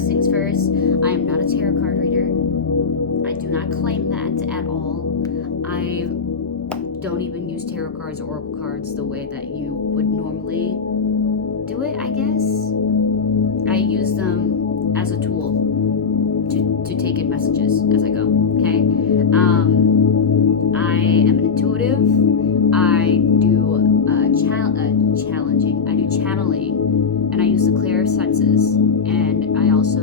first things first, I am not a tarot card reader. I do not claim that at all. I don't even use tarot cards or oracle cards the way that you would normally do it, I guess. I use them as a tool to take in messages as I go, okay? I am an intuitive. I do challenging. I do channeling, and I use the clear senses, and I also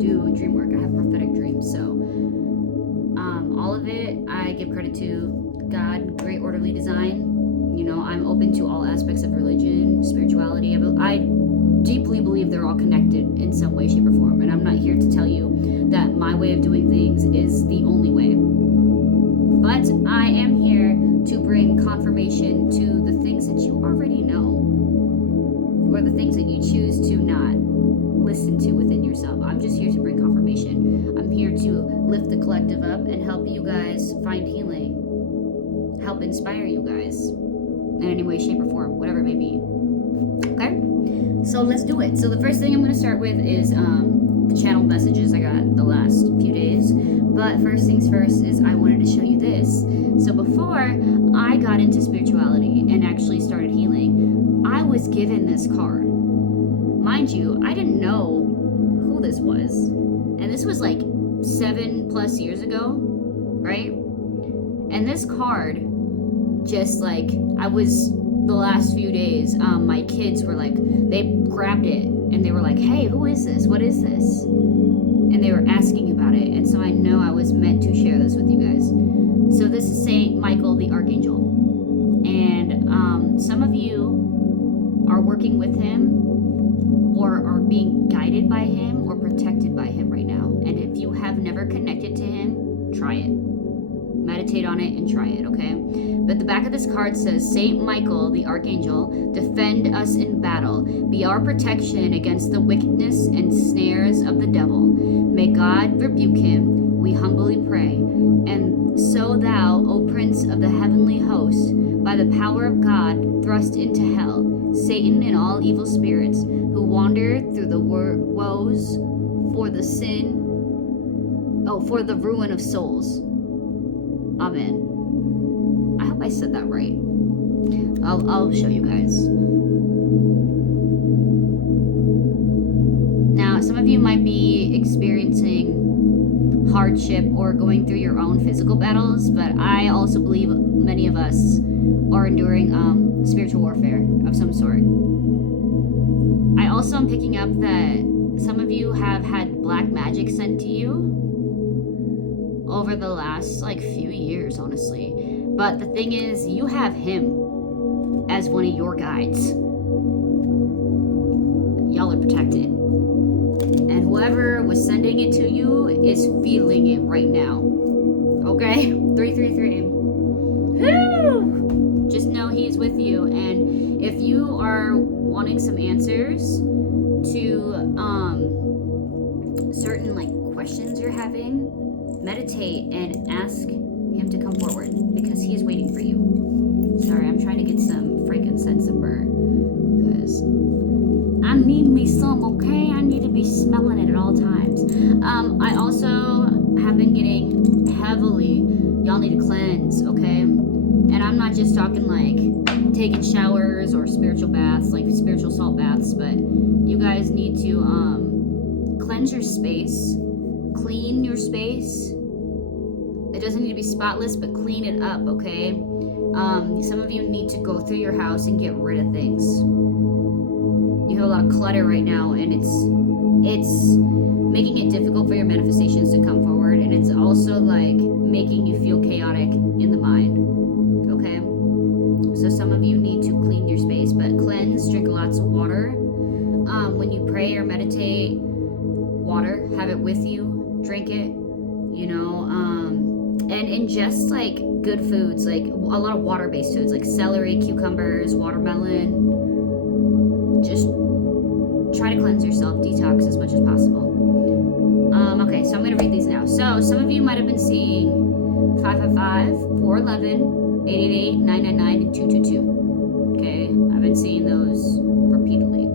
do dream work. I have prophetic dreams, so all of it I give credit to God, great orderly design. You know, I'm open to all aspects of religion, spirituality. I deeply believe they're all connected in some way, shape, or form, and I'm not here to tell you that my way of doing things is the only way. But I am here to bring confirmation to the things that you already know, or the things that you choose to not listen to within yourself. I'm just here to bring confirmation. I'm here to lift the collective up and help you guys find healing, help inspire you guys in any way, shape, or form, whatever it may be. Okay? So let's do it. So the first thing I'm going to start with is the channel messages I got the last few days. But first things first is I wanted to show you this. So before I got into spirituality and actually started healing, I was given this card. Mind you, I didn't know who this was. And this was like 7+ years ago, right? And this card, just like, I was, the last few days, my kids were like, they grabbed it and they were like, hey, who is this? What is this? And they were asking about it. And so I know I was meant to share this with you guys. So this is Saint Michael the Archangel. And some of you are working with him or are being guided by him or protected by him right now. And if you have never connected to him, try it. Meditate on it and try it, okay? But the back of this card says, Saint Michael, the Archangel, defend us in battle. Be our protection against the wickedness and snares of the devil. May God rebuke him, we humbly pray. And so thou, O Prince of the heavenly host, by the power of God, thrust into hell Satan and all evil spirits who wander through the woes for the for the ruin of souls. Amen. I hope I said that right. I'll show you guys. Now, some of you might be experiencing hardship or going through your own physical battles, but I also believe many of us are enduring spiritual warfare of some sort. I also am picking up that some of you have had black magic sent to you over the last few years, honestly. But the thing is, you have him as one of your guides. Y'all are protected. And whoever was sending it to you is feeling it right now. Okay? 333. Woo! Just know he's with you. And if you are wanting some answers to certain questions you're having, meditate and ask him to come forward because he is waiting for you. Sorry, I'm trying to get some frankincense and myrrh because I need me some, okay? I need to be smelling it at all times. I also have been getting heavily, y'all need to cleanse, okay? And I'm not just talking taking showers or spiritual baths, spiritual salt baths, but you guys need to cleanse your space, clean your space. It doesn't need to be spotless, but clean it up, okay? Some of you need to go through your house and get rid of things. You have a lot of clutter right now, and it's making it difficult for your manifestations to come forward, and it's also making you feel chaotic in the mind, okay? So some of you need to clean your space, but cleanse, drink lots of water. When you pray or meditate, water, have it with you, drink it, and ingest good foods, a lot of water-based foods like celery, cucumbers, watermelon. Just try to cleanse yourself, detox as much as possible. Okay, so I'm going to read these now. So some of you might have been seeing 555, 411, 888, 999, and 222. Okay, I've been seeing those repeatedly.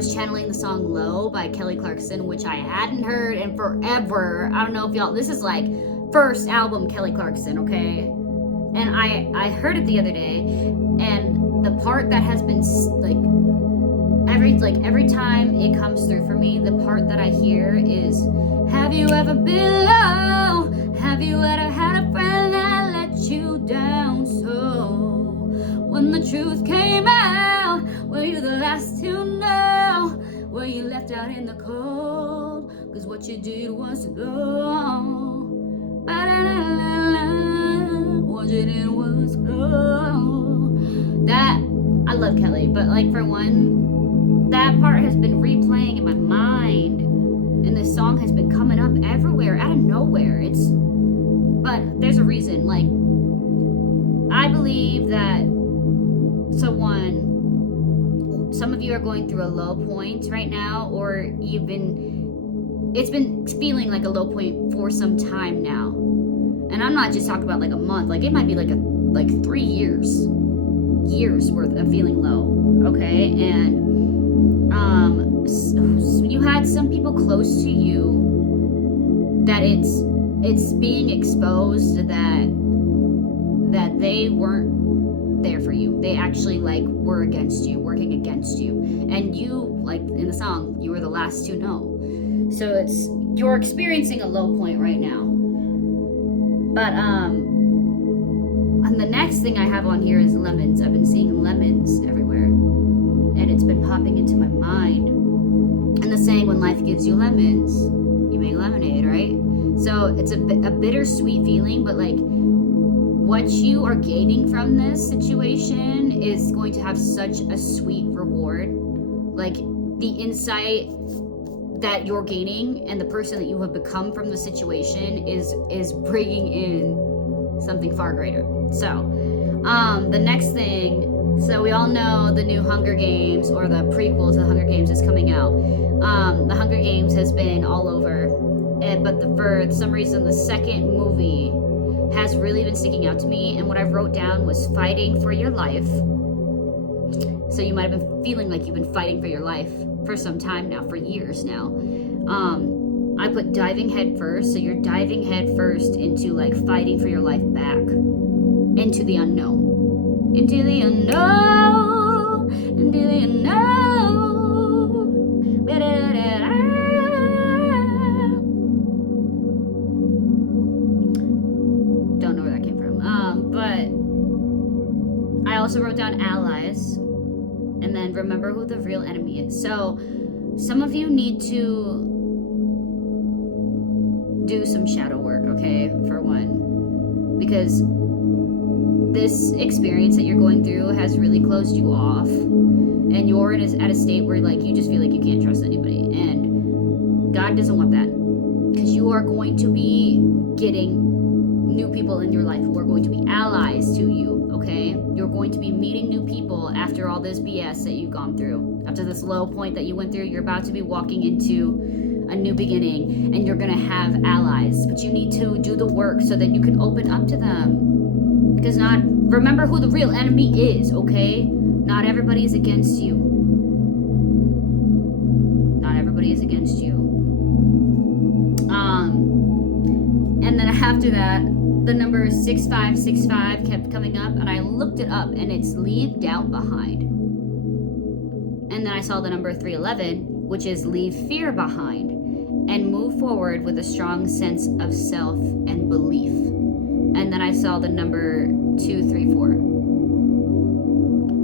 was channeling the song Low by Kelly Clarkson, which I hadn't heard in forever. I don't know if y'all, this is like first album Kelly Clarkson, okay? And I heard it the other day, and the part that has been every time it comes through for me, the part that I hear is, have you ever been low? Have you ever had a friend that let you down so? When the truth came out, were you the last to know? Were you left out in the cold? Cause what you did was low. What you did was low. That, I love Kelly, but like for one, that part has been replaying in my mind, and this song has been coming up everywhere out of nowhere. But there's a reason. Like, I believe that, so one, some of you are going through a low point right now, or it's been feeling like a low point for some time now. And I'm not just talking about like a month, like it might be like 3 years worth of feeling low, okay? And you had some people close to you that it's being exposed that they weren't there for you. They actually like were against you, working against you, and you, like in the song, you were the last to know. So you're experiencing a low point right now. But and the next thing I have on here is lemons. I've been seeing lemons everywhere, and it's been popping into my mind. And the saying, when life gives you lemons, you make lemonade, right? So it's a bittersweet feeling, but like what you are gaining from this situation is going to have such a sweet reward. Like the insight that you're gaining and the person that you have become from the situation is bringing in something far greater. So the next thing, so we all know the new Hunger Games, or the prequel to the Hunger Games, is coming out. The Hunger Games has been all over, but for some reason the second movie has really been sticking out to me, and what I wrote down was fighting for your life. So you might have been feeling like you've been fighting for your life for some time now, for years now. I put diving head first, so you're diving head first into like fighting for your life back into the unknown. Into the unknown, into the unknown. Don't know where that came from. But I also wrote down allies, and then remember who the real enemy is. So some of you need to do some shadow work, okay, for one, because this experience that you're going through has really closed you off, and you're at a state where like you just feel like you can't trust anybody, and God doesn't want that, because you are going to be getting new people in your life who are going to be allies to you, okay? You're going to be meeting new people after all this BS that you've gone through. After this low point that you went through, you're about to be walking into a new beginning, and you're gonna have allies, but you need to do the work so that you can open up to them. Because remember who the real enemy is, okay? Not everybody is against you. Not everybody is against you. And then after that, the number 6565 kept coming up, and I looked it up, and it's leave doubt behind. And then I saw the number 311, which is leave fear behind and move forward with a strong sense of self and belief. And then I saw the number 234,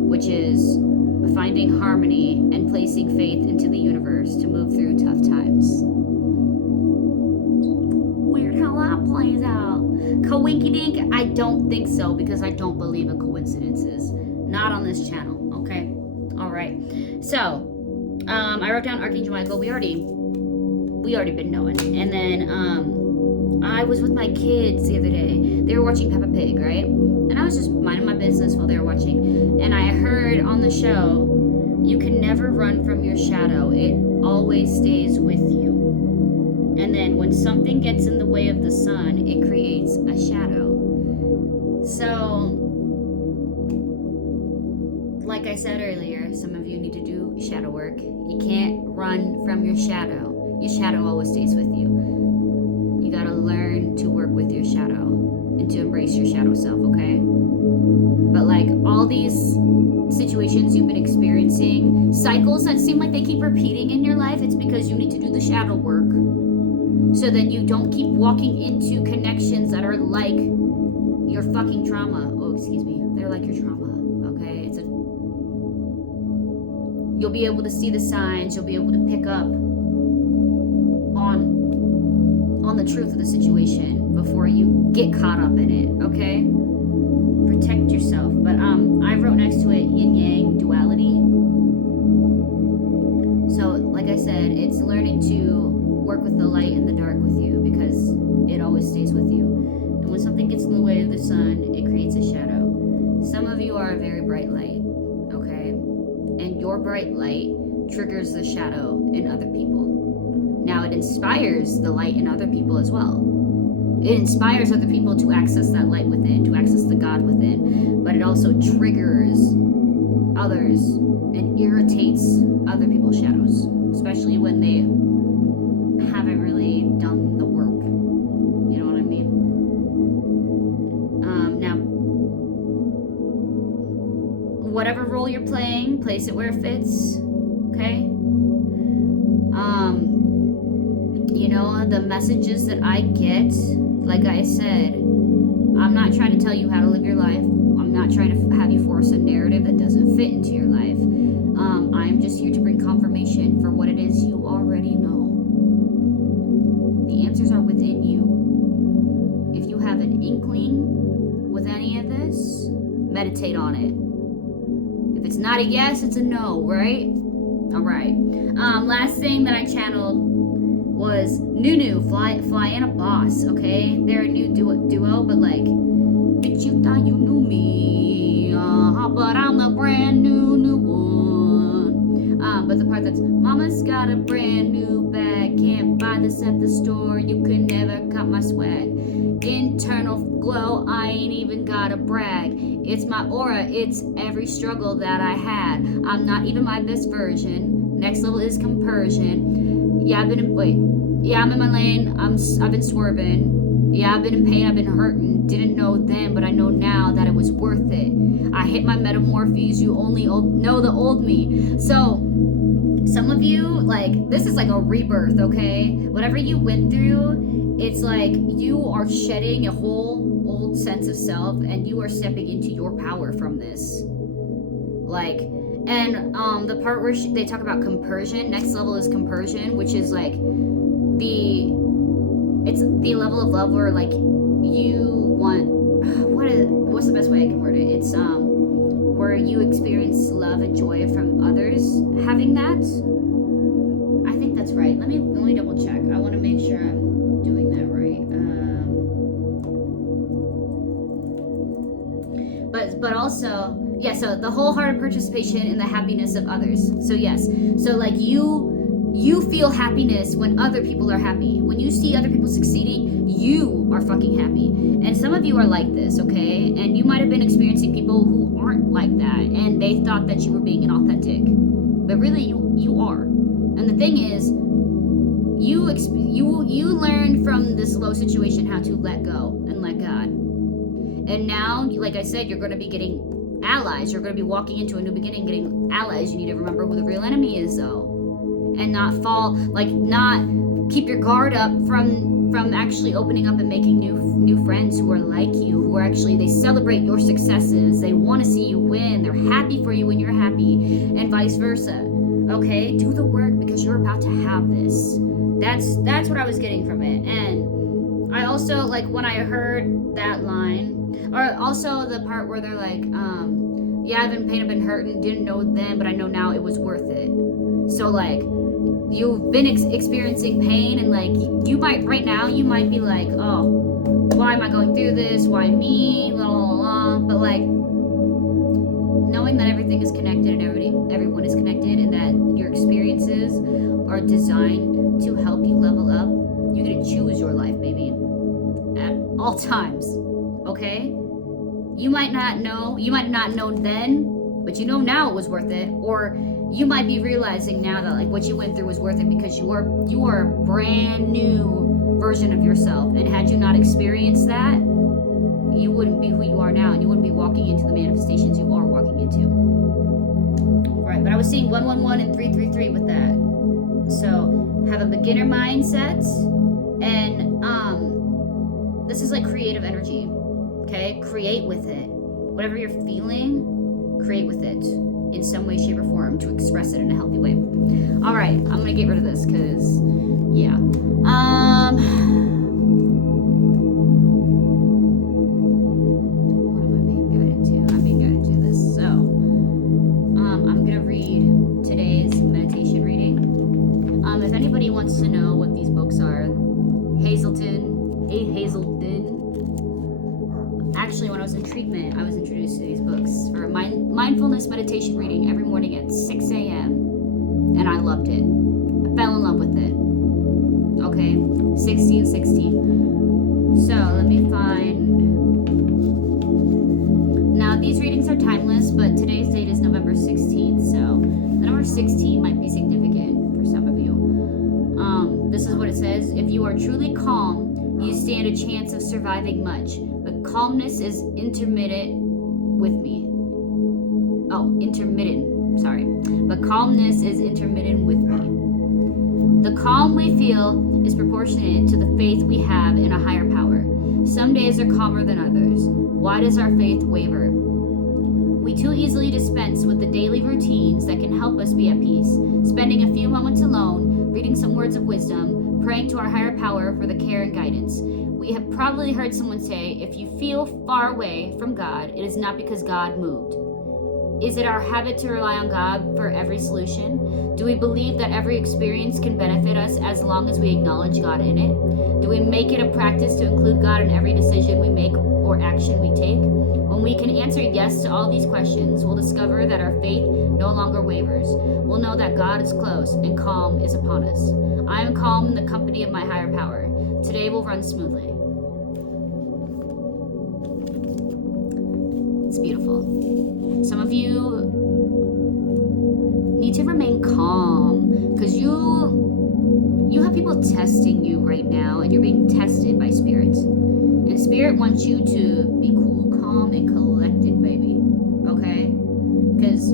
which is finding harmony and placing faith into the universe to move through tough times. Weird how that plays out. Coinky dink? I don't think so, because I don't believe in coincidences. Not on this channel, okay? All right. So, I wrote down Archangel Michael. We already been knowing. And then I was with my kids the other day. They were watching Peppa Pig, right? And I was just minding my business while they were watching. And I heard on the show, you can never run from your shadow. It always stays with you. And then when something gets in the way of the sun, it creates a shadow. So like I said earlier, some of you need to do shadow work. You can't run from your shadow. Your shadow always stays with you. You gotta learn to work with your shadow and to embrace your shadow self, okay? But like all these situations you've been experiencing, cycles that seem like they keep repeating in your life, it's because you need to do the shadow work. So then you don't keep walking into connections that are like your fucking trauma. Oh, excuse me. They're like your trauma, okay? You'll be able to see the signs. You'll be able to pick up on the truth of the situation before you get caught up in it, okay? Protect yourself. But I wrote next to it yin-yang duality. So, like I said, it's learning to work with the light and the dark with you, because it always stays with you. And when something gets in the way of the sun, it creates a shadow. Some of you are a very bright light, okay? And your bright light triggers the shadow in other people. Now, it inspires the light in other people as well. It inspires other people to access that light within, to access the God within. But it also triggers others and irritates other people's shadows, especially when they haven't really done the work. You know what I mean? Now, whatever role you're playing, place it where it fits. Okay? You know, the messages that I get, like I said, I'm not trying to tell you how to live your life. I'm not trying to have you force a narrative that doesn't fit into your life. I'm just here to bring confirmation for what it is you already know. The answers are within you. If you have an inkling with any of this, meditate on it. If it's not a yes, it's a no, right? All right. Last thing that I channeled was Nunu, Fly and a Boss, okay? They're a new duo, but like, bitch, you thought you knew me, but I'm the brand new one. But the part that's, Mama's got a brand new bag, can't buy this at the store, you can never cut my swag. Internal glow, I ain't even gotta brag. It's my aura, it's every struggle that I had. I'm not even my best version. Next level is compersion. Yeah, I'm in my lane. I've been swerving. Yeah, I've been in pain. I've been hurting. Didn't know then, but I know now that it was worth it. I hit my metamorphoses. You only know the old me. So, some of you, like, this is like a rebirth, okay? Whatever you went through, it's like you are shedding a whole old sense of self, and you are stepping into your power from this. Like, and the part where they talk about compersion, next level is compersion, which is like it's the level of love where like you want, what's the best way I can word it? It's where you experience love and joy from others having that. I think that's right. Let me double check. I want to make sure I'm doing that right. But also, yeah, so the wholehearted participation in the happiness of others. So yes, so like you feel happiness when other people are happy. When you see other people succeeding, you are fucking happy. And some of you are like this, okay? And you might have been experiencing people who aren't like that, and they thought that you were being inauthentic, but really you are. And the thing is, you learned from this low situation how to let go and let God. And now, like I said, you're going to be getting allies. You're going to be walking into a new beginning, getting allies. You need to remember who the real enemy is, though, and not keep your guard up from actually opening up and making new friends who are like you, who are actually, they celebrate your successes. They want to see you win. They're happy for you when you're happy, and vice versa. Okay, do the work because you're about to have this. That's what I was getting from it. And I also, like, when I heard that line, or also the part where they're like, yeah, I've been in pain, I've been hurting, didn't know then, but I know now it was worth it. So, like, you've been experiencing pain, and, like, you might, right now, you might be like, oh, why am I going through this? Why me? La, la, la. But, like, knowing that everything is connected and everyone is connected, and that your experiences are designed to help you level up, you get to choose your life, baby, at all times. Okay? You might not know then but you know now it was worth it. Or you might be realizing now that like what you went through was worth it because you are a brand new version of yourself. And had you not experienced that, you wouldn't be who you are now, and you wouldn't be walking into the manifestations you are walking into. Right, but I was seeing 111 and 333 with that. So have a beginner mindset, and this is like creative energy. Okay, create with it. Whatever you're feeling, create with it in some way, shape, or form to express it in a healthy way. All right, I'm gonna get rid of this because, yeah. What am I being guided to? I'm being guided to this. So, I'm gonna read today's meditation reading. If anybody wants to know what these books are, Hazelden. Actually, when I was in treatment, I was introduced to these books for a mindfulness meditation reading every morning at 6 a.m. And I loved it. I fell in love with it. Okay, 16. So let me find. Now these readings are timeless, but today's date is November 16th. So the number 16 might be significant for some of you. This is what it says: if you are truly calm, you stand a chance of surviving much. But calmness is intermittent with me. But calmness is intermittent with me. The calm we feel is proportionate to the faith we have in a higher power. Some days are calmer than others. Why does our faith waver? We too easily dispense with the daily routines that can help us be at peace. Spending a few moments alone, reading some words of wisdom, praying to our higher power for the care and guidance. We have probably heard someone say, if you feel far away from God, it is not because God moved. Is it our habit to rely on God for every solution? Do we believe that every experience can benefit us as long as we acknowledge God in it? Do we make it a practice to include God in every decision we make or action we take? When we can answer yes to all these questions, we'll discover that our faith no longer wavers. We'll know that God is close and calm is upon us. I am calm in the company of my higher power. Today will run smoothly. It's beautiful. Some of you need to remain calm because you have people testing you right now, and you're being tested by spirit. And spirit wants you to be cool, calm, and collected, baby. Okay? Because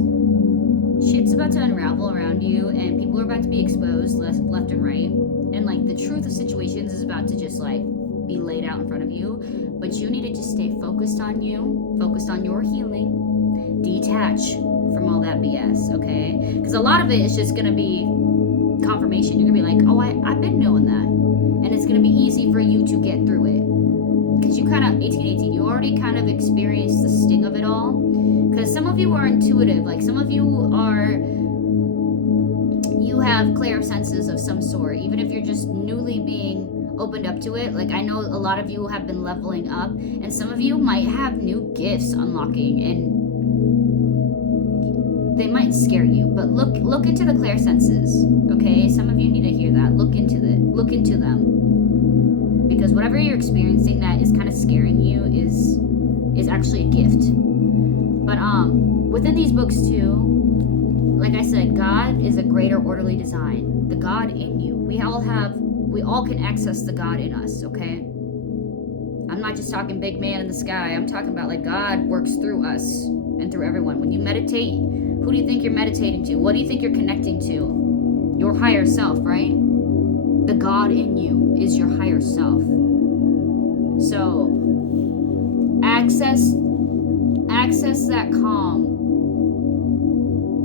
shit's about to unravel around you, and people are about to be exposed left and right. And like the truth of situations is about to just like be laid out in front of you. But you need to just stay focused on you, focused on your healing, detach from all that BS, okay? Because a lot of it is just going to be confirmation. You're going to be like, oh, I've been knowing that. And it's going to be easy for you to get through it. Because you kind of, 18, you already kind of experienced the sting of it all. Because some of you are intuitive. Like some of you have clear senses of some sort. Even if you're just newly being opened up to it. Like I know a lot of you have been leveling up, and some of you might have new gifts unlocking, and they might scare you. But look into the clear senses, okay? Some of you need to hear that. Look into them, because whatever you're experiencing that is kind of scaring you is actually a gift. But within these books too, like I said, God is a greater orderly design. The God in you. We all can access the God in us, okay? I'm not just talking big man in the sky. I'm talking about like God works through us and through everyone. When you meditate, who do you think you're meditating to? What do you think you're connecting to? Your higher self, right? The God in you is your higher self. So access that calm.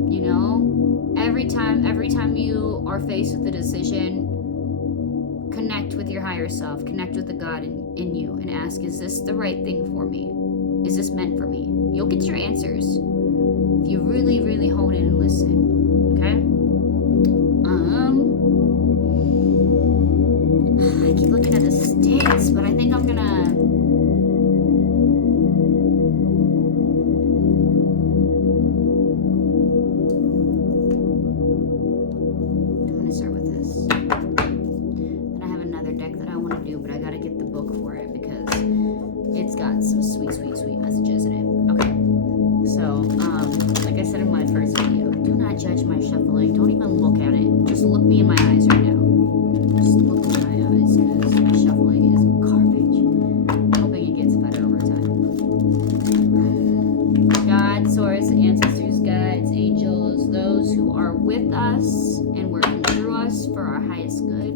You know, every time you are faced with a decision, connect with your higher self, connect with the God in you, and ask, is this the right thing for me? Is this meant for me? You'll get your answers if you really, really hone in and listen, okay? I keep looking at the sticks, but I think I'm gonna start with this. Then I have another deck that I want to do, but I gotta get the book for it because it's got some sweet, sweet, sweet messages in it. Okay. So, like I judge my shuffling. Don't even look at it. Just look me in my eyes right now. Just look in my eyes, because my shuffling is garbage. I'm hoping it gets better over time. God, source, ancestors, guides, angels, those who are with us and working through us for our highest good.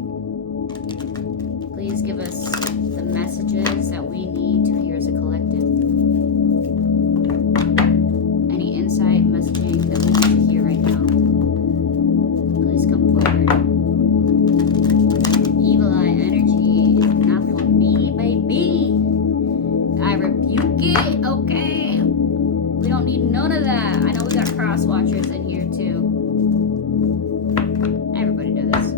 Please give us the messages that we need to hear as a collective. Any insight, messaging that we need to hear right now. Please come forward. Evil eye energy is not for me, baby. I rebuke it, okay? We don't need none of that. I know we got cross watchers in here too. Everybody do this.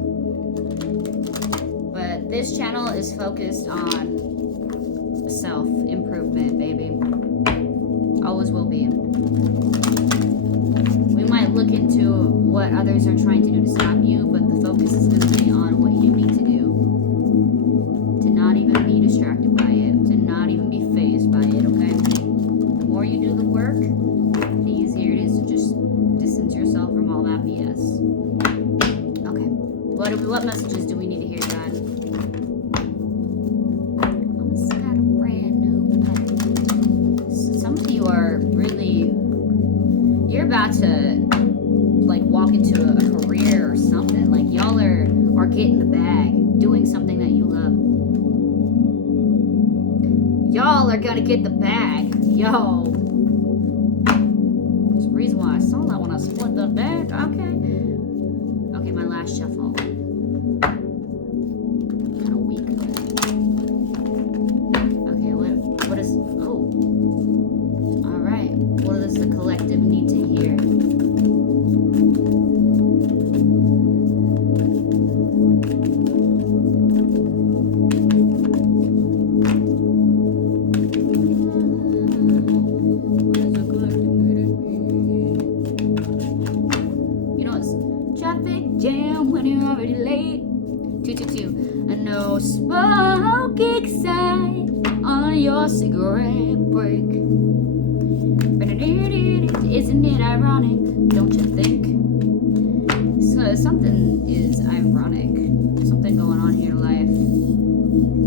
But this channel is focused on self-improvement, baby. Always will be. We might look into what others are trying to do to stop you, but the focus is going to be on what you need to do. To not even be distracted by it. To not even be fazed by it, okay? The more you do the work, the easier it is to just distance yourself from all that BS. Okay. What messages do we need to hear, God? You're about to like walk into a career or something. Like y'all are getting the bag, doing something that you love. Y'all are gonna get the bag, yo. There's a reason why I saw that when I split the bag. Okay, my last shuffle. Kind of weak. Okay, what is? Oh. All right. What does the collective need to hear? You know, it's traffic jam when you're already late. 222. And no smoking sign on your cigarette break. Isn't it ironic? Don't you think? So something is ironic. Something going on in your life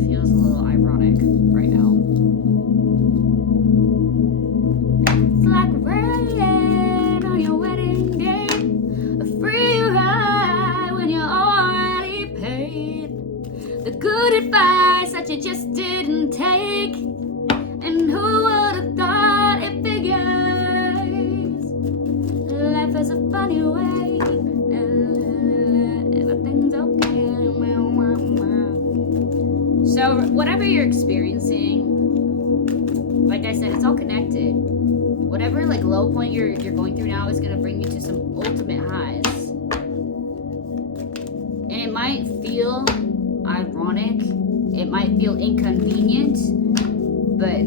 feels a little ironic right now. It's like rain on your wedding day, a free ride when you're already paid. The good advice that you just didn't take, and who would have thought it figured? Life is a funny way, everything's okay. So whatever you're experiencing, like I said, it's all connected. Whatever like low point you're going through now is gonna bring you to some ultimate highs. And it might feel ironic, it might feel inconvenient, but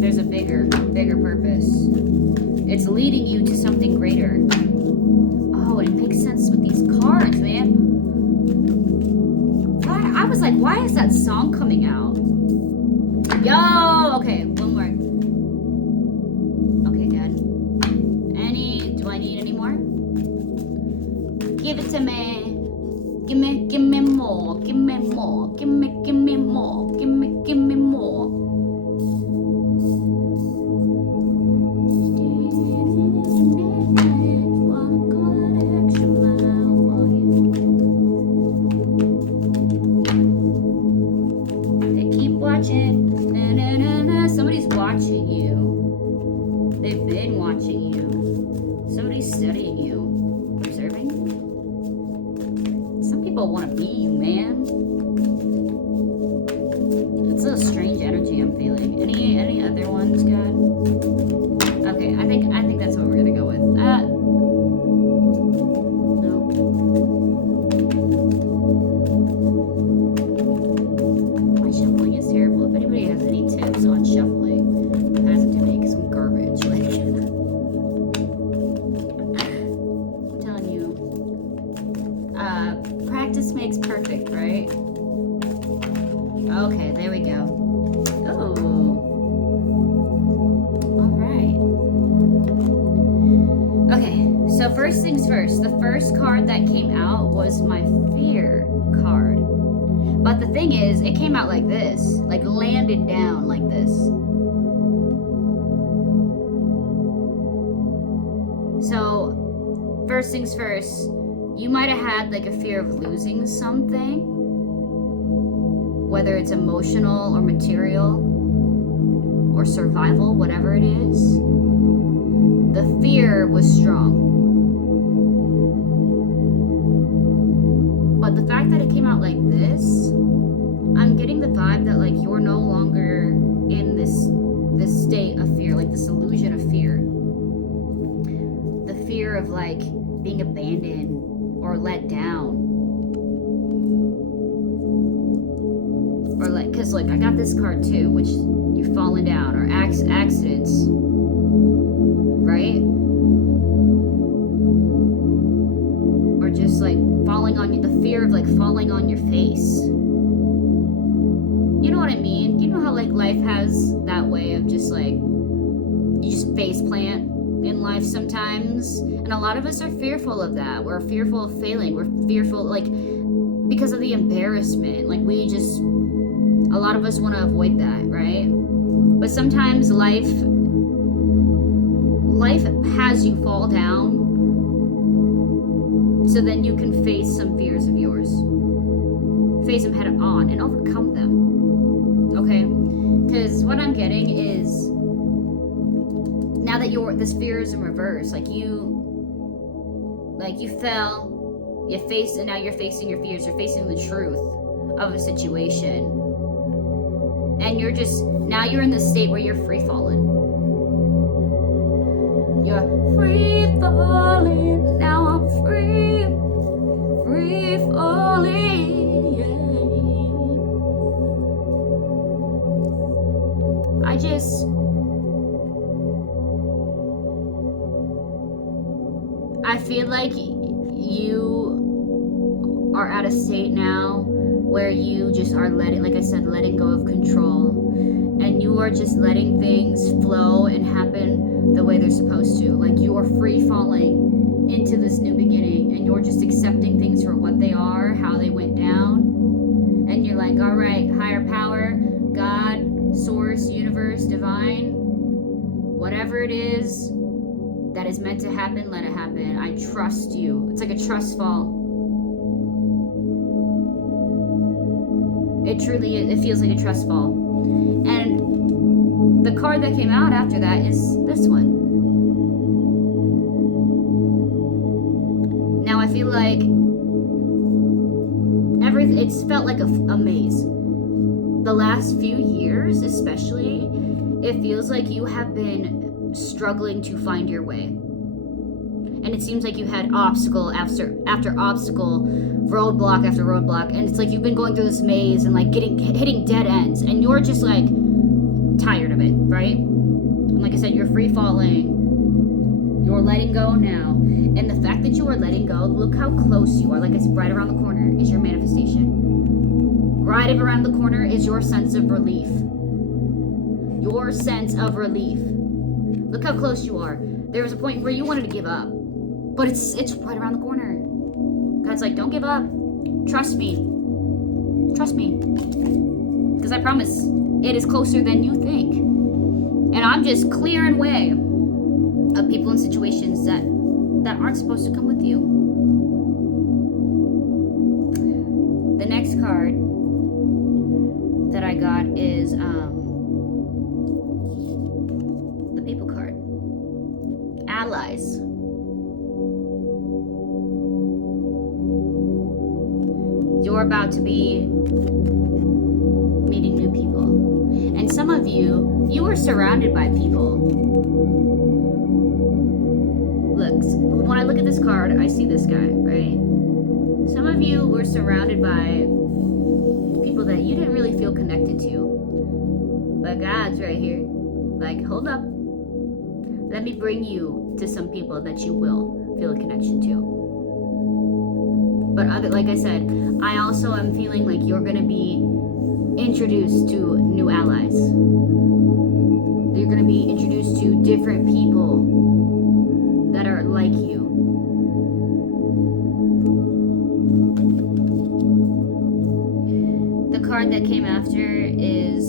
there's a bigger purpose. It's leading you to something greater. Oh, and it makes sense with these cards, man. I was like, why is that song coming out? Yo, okay, one more. Okay, Dad. Do I need any more? Give it to me. Give me more. Give me more. Give me more. Give me more. Somebody's watching you. They've been watching you. Somebody's studying you. Observing. Some people want to be you, man. It's a strange energy I'm feeling. Any other ones, God? Okay, I think that's what we're gonna go with. No. My shuffling is terrible. If anybody has any tips on shuffling, pass it to me because I'm garbage. Like, I'm telling you, practice makes perfect, right? Okay, there we go. Oh. All right. Okay, So first things first, the first card that came out was my fear card. But the thing is, it came out like this, like landed down like this. So first things first, you might have had like a fear of losing something, whether it's emotional or material or survival, whatever it is. The fear was strong. But the fact that it came out like this, I'm getting the vibe that like you're no longer in this state of fear, like this illusion of fear. The fear of like being abandoned or let down. Or like, cause like I got this card too, which you've fallen down, or accidents, right? Or just like falling on you, the fear of like falling on your face. You know what I mean? You know how like life has that way of just like, you just face plant in life sometimes, and a lot of us are fearful of that. We're fearful of failing. We're fearful like because of the embarrassment. Like we just, a lot of us want to avoid that, right? But sometimes life has you fall down so then you can face some fears of yours. Face them head on and overcome them. Okay? Because what I'm getting is, now that this fear is in reverse, like you fell, you faced, and now you're facing your fears, you're facing the truth of a situation. And now you're in this state where you're free falling. You're free falling, now I'm free falling, yeah. I feel like you are at a state now where you just are letting go of control, and you are just letting things flow and happen the way they're supposed to. Like you are free falling into this new beginning, and you're just accepting things for what they are, how they went down, and you're like, all right, higher power, God, source, universe, divine, whatever it is that is meant to happen, let it happen. I trust you. It's like a trust fall. It truly is. It feels like a trust fall. And the card that came out after that is this one. Now I feel like it's felt like a maze. The last few years especially, it feels like you have been struggling to find your way. And it seems like you had obstacle after obstacle, roadblock after roadblock, and it's like you've been going through this maze and like hitting dead ends, and you're just like tired of it, right? And like I said, you're free falling. You're letting go now. And the fact that you are letting go, look how close you are. Like I said, right around the corner is your manifestation. Right around the corner is your sense of relief. Your sense of relief. Look how close you are. There was a point where you wanted to give up, but it's right around the corner. God's like, don't give up. Trust me. Trust me. Because I promise, it is closer than you think. And I'm just clearing way of people and situations that aren't supposed to come with you. The next card that I got is the people card. Allies. You're about to be meeting new people. And some of you are surrounded by people. Look, when I look at this card, I see this guy, right? Some of you were surrounded by people that you didn't really feel connected to. But God's right here. Like, hold up. Let me bring you to some people that you will feel a connection to. But like I said, I also am feeling like you're going to be introduced to new allies. You're going to be introduced to different people that are are like you. The card that came after is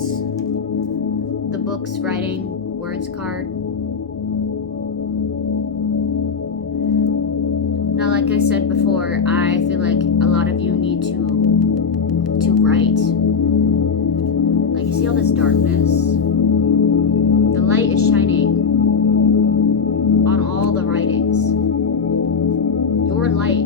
the book's writing words card. Now, like I said before, I feel like a lot of you need to write. Like, you see all this darkness? The light is shining on all the writings. Your light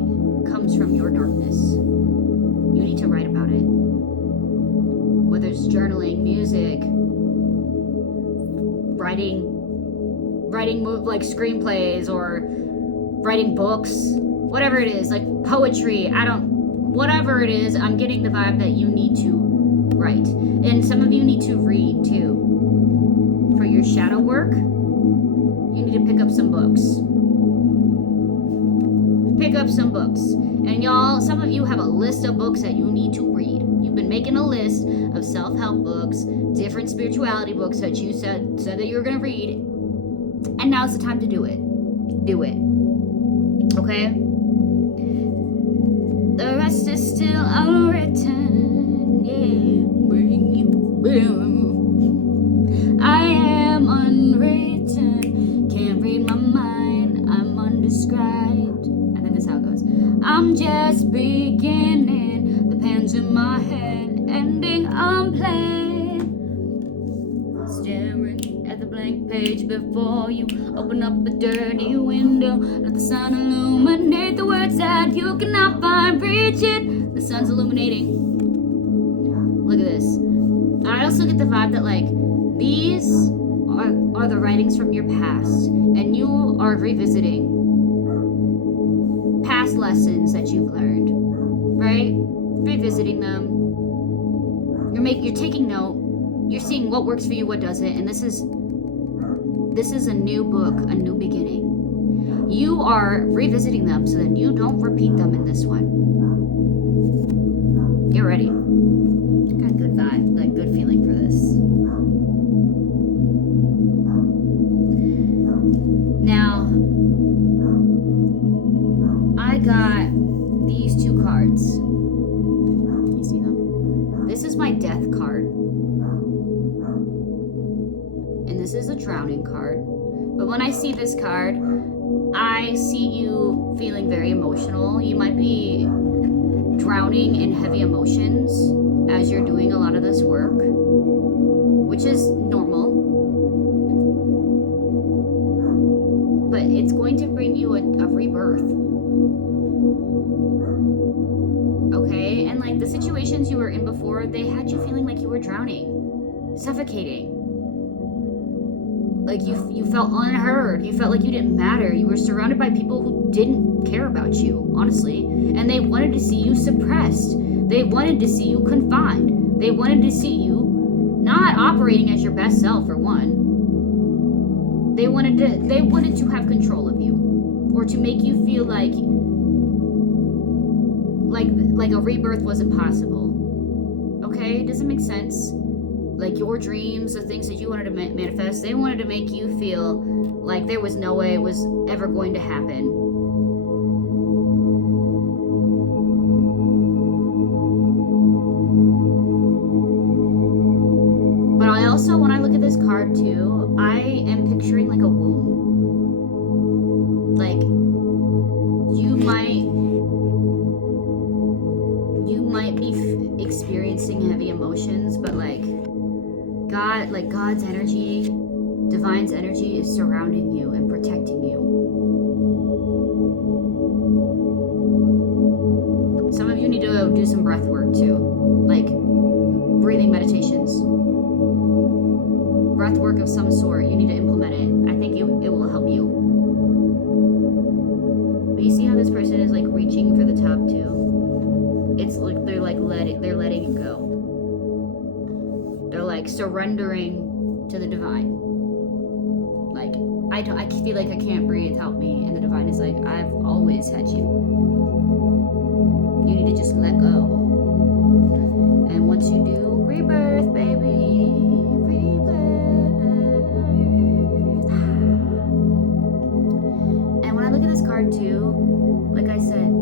comes from your darkness. You need to write about it. Whether it's journaling, music, writing like screenplays, or writing books, whatever it is, like poetry, whatever it is, I'm getting the vibe that you need to write. And some of you need to read too. For your shadow work, you need to pick up some books. Pick up some books. And y'all, some of you have a list of books that you need to read. You've been making a list of self-help books, different spirituality books that you said that you were going to read. And now's the time to do it. Do it. Okay? The rest is still unwritten. Yeah. I am unwritten. Can't read my mind. I'm undescribed. I think that's how it goes. I'm just beginning. The pen's in my hand. Ending unplanned. Staring at the blank page before you. Open up a dirty window. Let the sun illuminate the words that you cannot find. Reach it. The sun's illuminating. Look at this. I also get the vibe that, like, these are the writings from your past, and you are revisiting past lessons that you've learned, right? Revisiting them. You're taking note. You're seeing what works for you, what doesn't, and this is a new book, a new beginning. You are revisiting them so that you don't repeat them in this one. Get ready. Got a good vibe, like good feeling for this. Now, I got these two cards. Can you see them? This is my death card. And this is a drowning card. But when I see this card, I see you feeling very emotional. You might be drowning in heavy emotions as you're doing a lot of this work, which is normal. But it's going to bring you a rebirth. Okay? And like the situations you were in before, they had you feeling like you were drowning, suffocating. Like you felt unheard. You felt like you didn't matter. You were surrounded by people who didn't care about you, honestly. And they wanted to see you suppressed. They wanted to see you confined. They wanted to see you not operating as your best self, for one. They wanted to have control of you, or to make you feel like a rebirth wasn't possible. Okay? Does it make sense? Like your dreams, the things that you wanted to manifest, they wanted to make you feel like there was no way it was ever going to happen. But I also, when I look at this card too, I am picturing like a womb. Like you might be experiencing heavy emotions, but God's energy, divine's energy is surrounding you and protecting you. Some of you need to do some breath work too, like breathing meditations. Breath work of some sort, you need to implement it. I think it will help you. But you see how this person is like reaching for the top too? It's like they're letting it go. They're like surrendering to the divine. Like, I feel like I can't breathe, help me. And the divine is like, I've always had you. You need to just let go. And once you do, rebirth, baby. Rebirth. And when I look at card too, like I said,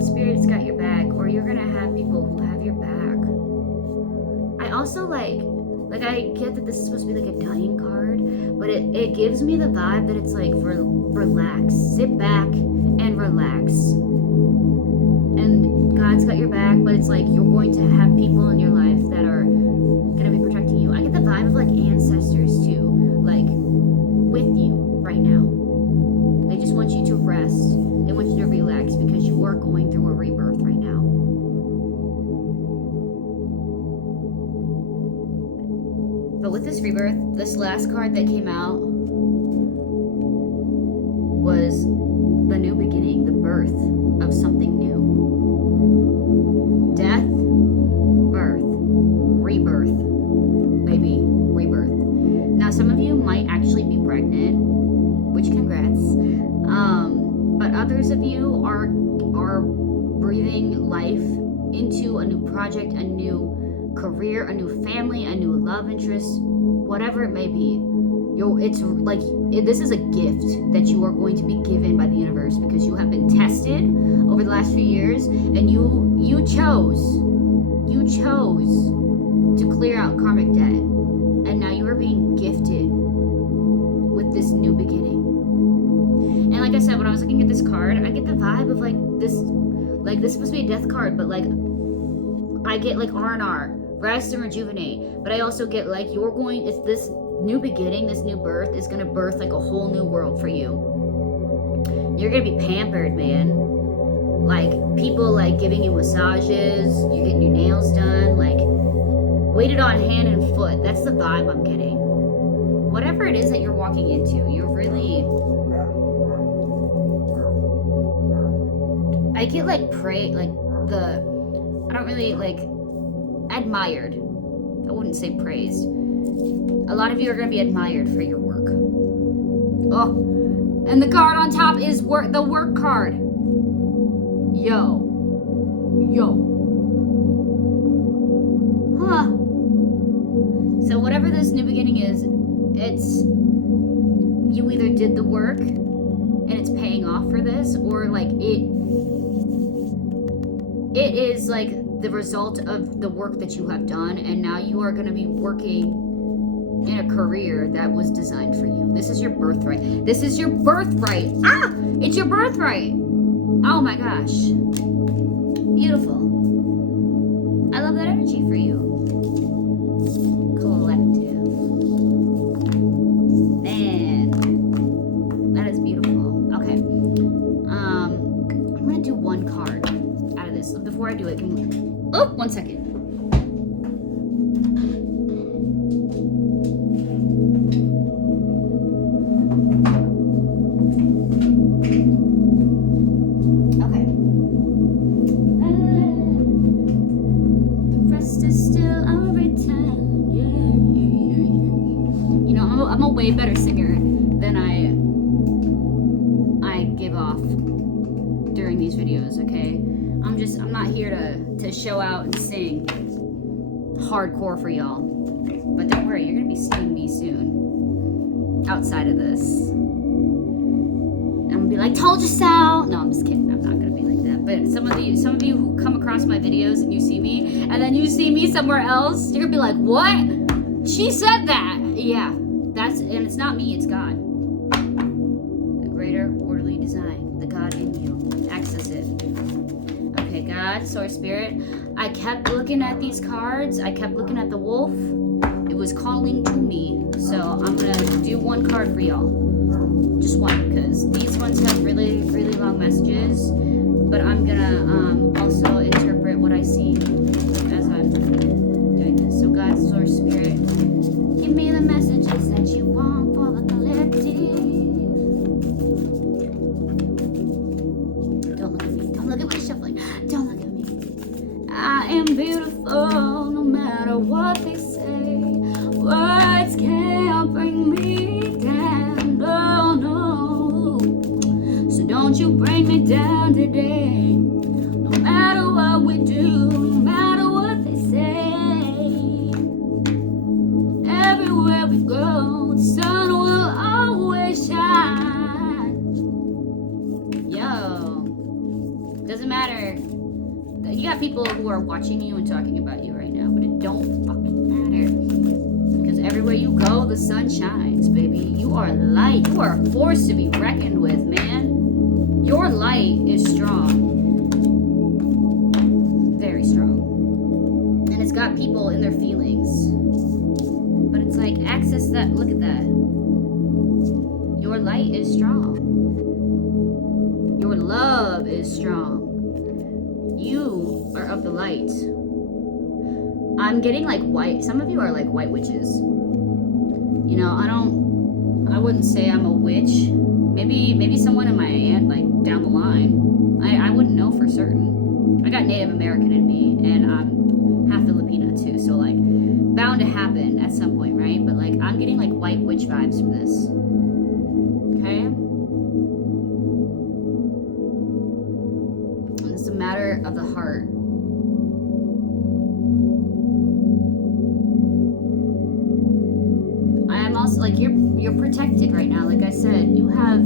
Spirit's got your back, or you're gonna have people who have your back. I also like I get that this is supposed to be like a dying card, but it gives me the vibe that it's like relax, sit back and relax. And God's got your back, but it's like you're going to have people in your life that are gonna be protecting you. I get the vibe of like ancestors too, like with you right now. They just want you to rest. They want you to relax because you are going through a rebirth right now. But with this rebirth, this last card that came out was the new beginning, the birth of something new. Death, birth, rebirth, baby, rebirth. Now, some of you might actually be pregnant, which congrats. But others of you are breathing life into a new project, a new career, a new family, a new love interest, whatever it may be. It's like this is a gift that you are going to be given by the universe because you have been tested over the last few years, and you chose to clear out karmic debt, and now you are being gifted with this new beginning. And like I said, when I was looking at this card, I get the vibe of like this is supposed to be a death card, but like I get like R&R, rest and rejuvenate, but I also get like it's this new beginning, this new birth is gonna birth like a whole new world for you. You're gonna be pampered, man. Like people like giving you massages, you're getting your nails done, like waited on hand and foot. That's the vibe I'm getting. Whatever it is that you're walking into, you're really, I get like I don't really like admired. I wouldn't say praised. A lot of you are going to be admired for your work. Oh, and the card on top is the work card. Yo. Huh. So whatever this new beginning is, you either did the work and it's paying off for this, or like it is like the result of the work that you have done, and now you are going to be working in a career that was designed for you. This is your birthright. This is your birthright. It's your birthright. Oh my gosh. Beautiful. I love that energy for you. Collective. Man. That is beautiful. Okay. I'm going to do one card out of this. Before I do it, one second. I'm a way better singer than I give off during these videos, okay? I'm not here to show out and sing hardcore for y'all. But don't worry, you're gonna be seeing me soon. Outside of this. I'm gonna be like, told you so. No, I'm just kidding. I'm not gonna be like that. But some of you who come across my videos and you see me, and then you see me somewhere else, you're gonna be like, what? She said that. Yeah. And it's not me, it's God. The greater orderly design, the God in you. Access it. Okay, God, Source Spirit. I kept looking at these cards. I kept looking at the wolf. It was calling to me. So I'm gonna do one card for y'all. Just one, because these ones have really, really long messages. But I'm gonna also interpret what I see as I'm doing this. So God, Source Spirit, give me the messages that you want for the collective. Don't look at me. Don't look at my shuffling. Don't look at me. I am beautiful no matter what they say. Words can't bring me down. No. So don't you bring me down today. No matter what we do, no matter what they say. Everywhere we go, the sun will always shine. Doesn't matter. You got people who are watching you and talking about you right now, but it don't fucking matter. Because everywhere you go, the sun shines, baby. You are light. You are a force to be reckoned with, man. Your light is strong. Very strong. And it's got people in their feelings. But it's like, access that. Look at that. Your light is strong. Your love is strong. You are of the light. I'm getting like white. Some of you are like white witches. You know, I wouldn't say I'm a witch. Maybe someone in my aunt, like down the line. I wouldn't know for certain. I got Native American in me, and I'm half Filipina too. So like, bound to happen at some point, right? But like, I'm getting like white witch vibes from this. Okay. It's a matter of the heart. I am also like, you're protected right now. Like I said, you have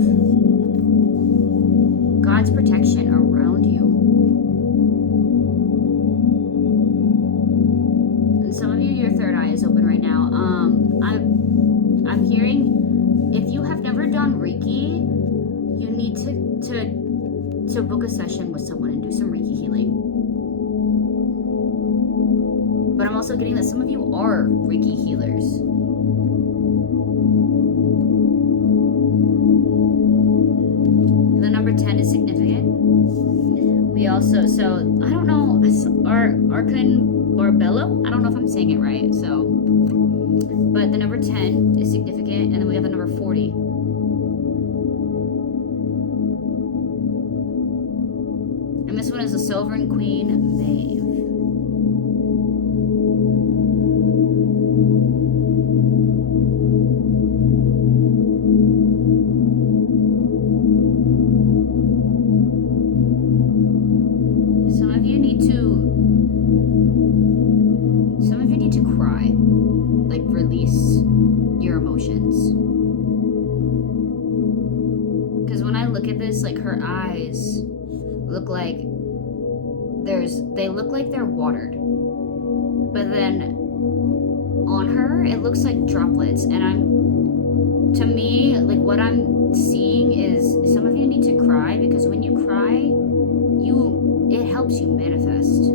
God's protection around you. And some of you, your third eye is open right now. I'm hearing, if you have never done Reiki, you need to book a session with someone and do some Reiki healing. But I'm also getting that some of you are Reiki healers. The number 10 is significant. We also, so I don't know, Arcan Barbello? I don't know if I'm saying it right. So, but the number 10 is significant, and then we have the number 40. And this one is the Sovereign Queen Maeve. Some of you need to cry, like release your emotions. Because when I look at this, like her eyes look like they look like they're watered, but then on her it looks like droplets. And to me, like what I'm seeing is some of you need to cry, because when you cry, it helps you manifest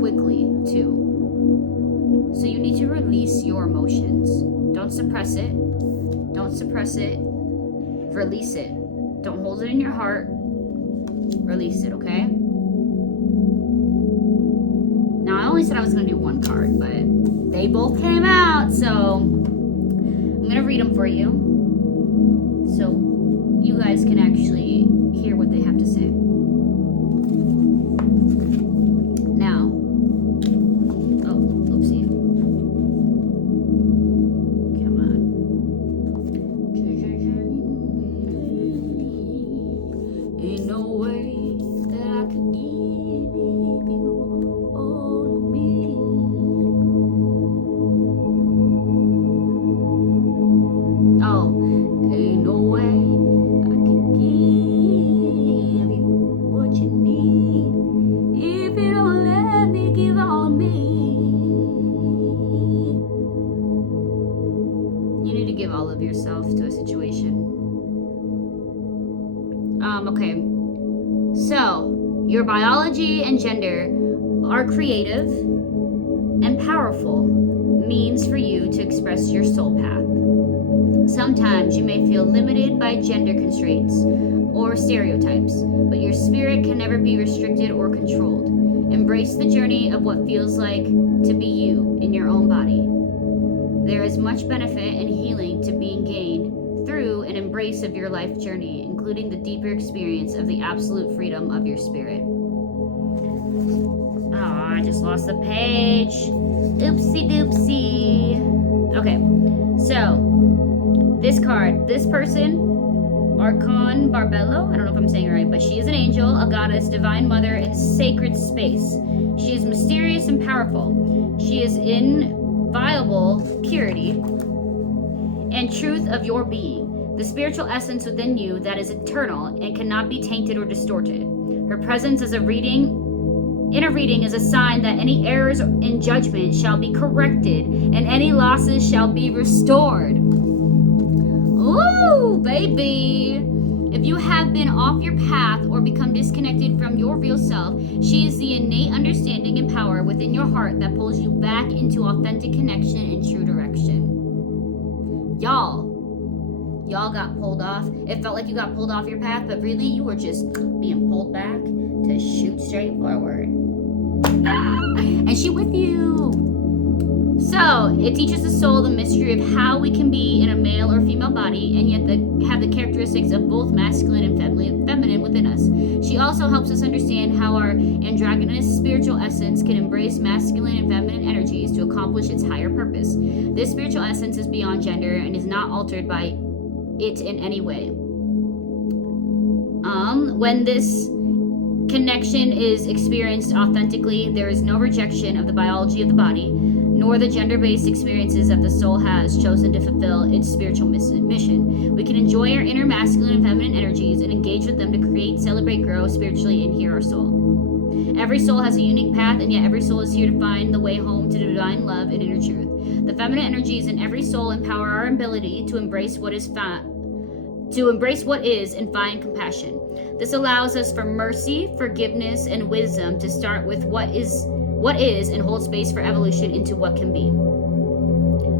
quickly too. So you need to release your emotions. Don't suppress it. Release it. Don't hold it in your heart. Release it, okay? Now, I only said I was going to do one card, but they both came out, so I'm going to read them for you, so you guys can actually hear what they have to say. Now, oopsie. Come on. Ain't no way that I could give you all of me. Oh, ain't no way I can give you what you need if you don't let me give all of me. You need to give all of yourself to a situation. Okay. So, your biology and gender are creative and powerful means for you to express your soul path. Sometimes you may feel limited by gender constraints or stereotypes, but your spirit can never be restricted or controlled. Embrace the journey of what feels like to be you in your own body. There is much benefit and healing to being gained through an embrace of your life journey, including the deeper experience of the absolute freedom of your spirit. Oh, I just lost the page. Oopsie doopsie. Okay, so this card, this person, Arcan Barbello, I don't know if I'm saying it right, but she is an angel, a goddess, divine mother, in sacred space. She is mysterious and powerful. She is inviolable purity and truth of your being. the spiritual essence within you that is eternal and cannot be tainted or distorted. Her presence in a reading is a sign that any errors in judgment shall be corrected and any losses shall be restored. Ooh, baby. If you have been off your path or become disconnected from your real self, she is the innate understanding and power within your heart that pulls you back into authentic connection and true direction. Y'all got pulled off. It felt like you got pulled off your path, but really you were just being pulled back to shoot straight forward. And she with you. So it teaches the soul the mystery of how we can be in a male or female body and yet have the characteristics of both masculine and feminine within us. She also helps us understand how our androgynous spiritual essence can embrace masculine and feminine energies to accomplish its higher purpose. This spiritual essence is beyond gender and is not altered by it in any way. When this connection is experienced authentically, there is no rejection of the biology of the body, nor the gender-based experiences that the soul has chosen to fulfill its spiritual mission. We can enjoy our inner masculine and feminine energies and engage with them to create, celebrate, grow spiritually, and hear our soul. Every soul has a unique path, and yet every soul is here to find the way home to divine love and inner truth. The feminine energies in every soul empower our ability to embrace what is and find compassion. This allows us for mercy, forgiveness, and wisdom to start with what is and hold space for evolution into what can be.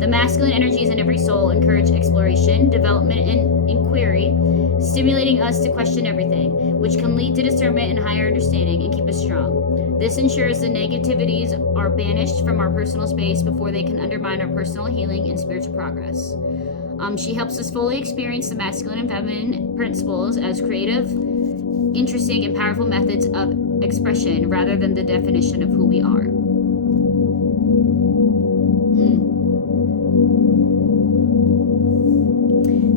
The masculine energies in every soul encourage exploration, development, and inquiry, stimulating us to question everything, which can lead to discernment and higher understanding and keep us strong. This ensures the negativities are banished from our personal space before they can undermine our personal healing and spiritual progress. She helps us fully experience the masculine and feminine principles as creative, interesting, and powerful methods of expression rather than the definition of who we are.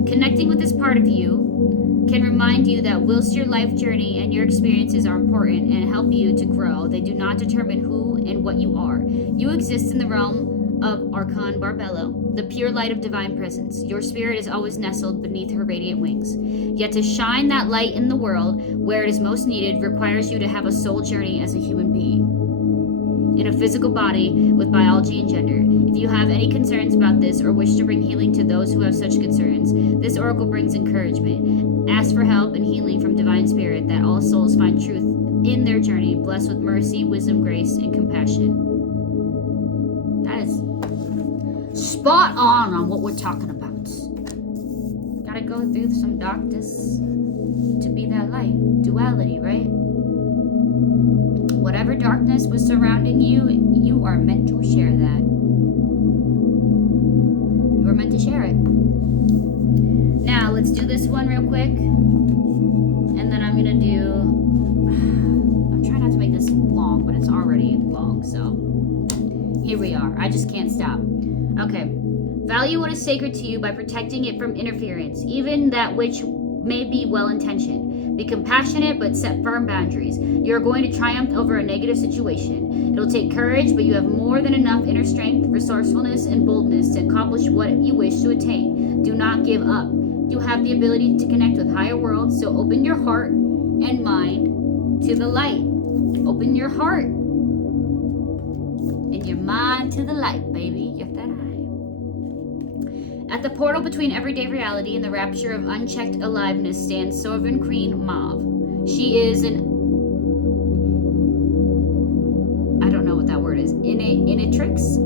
Connecting with this part of you can remind you that whilst your life journey and your experiences are important and help you to grow, they do not determine who and what you are. You exist in the realm of Archon Barbello, the pure light of divine presence. Your spirit is always nestled beneath her radiant wings. Yet to shine that light in the world where it is most needed requires you to have a soul journey as a human being in a physical body with biology and gender. If you have any concerns about this or wish to bring healing to those who have such concerns, this oracle brings encouragement. Ask for help and healing from divine spirit that all souls find truth in their journey, blessed with mercy, wisdom, grace, and compassion. That is spot on what we're talking about. Gotta go through some darkness to be that light. Duality, right? Whatever darkness was surrounding you, you are meant to share that. You are meant to share it. Now, let's do this one real quick. And then I'm gonna I'm trying not to make this long, but it's already long, so here we are. I just can't stop. Okay. Value what is sacred to you by protecting it from interference, even that which may be well-intentioned. Be compassionate, but set firm boundaries. You're going to triumph over a negative situation. It'll take courage, but you have more than enough inner strength, resourcefulness, and boldness to accomplish what you wish to attain. Do not give up. You have the ability to connect with higher worlds, so open your heart and mind to the light. Open your heart and your mind to the light, baby. You're that high. At the portal between everyday reality and the rapture of unchecked aliveness stands Sovereign Queen Mauve. She is an... I don't know what that word is. Inatrix?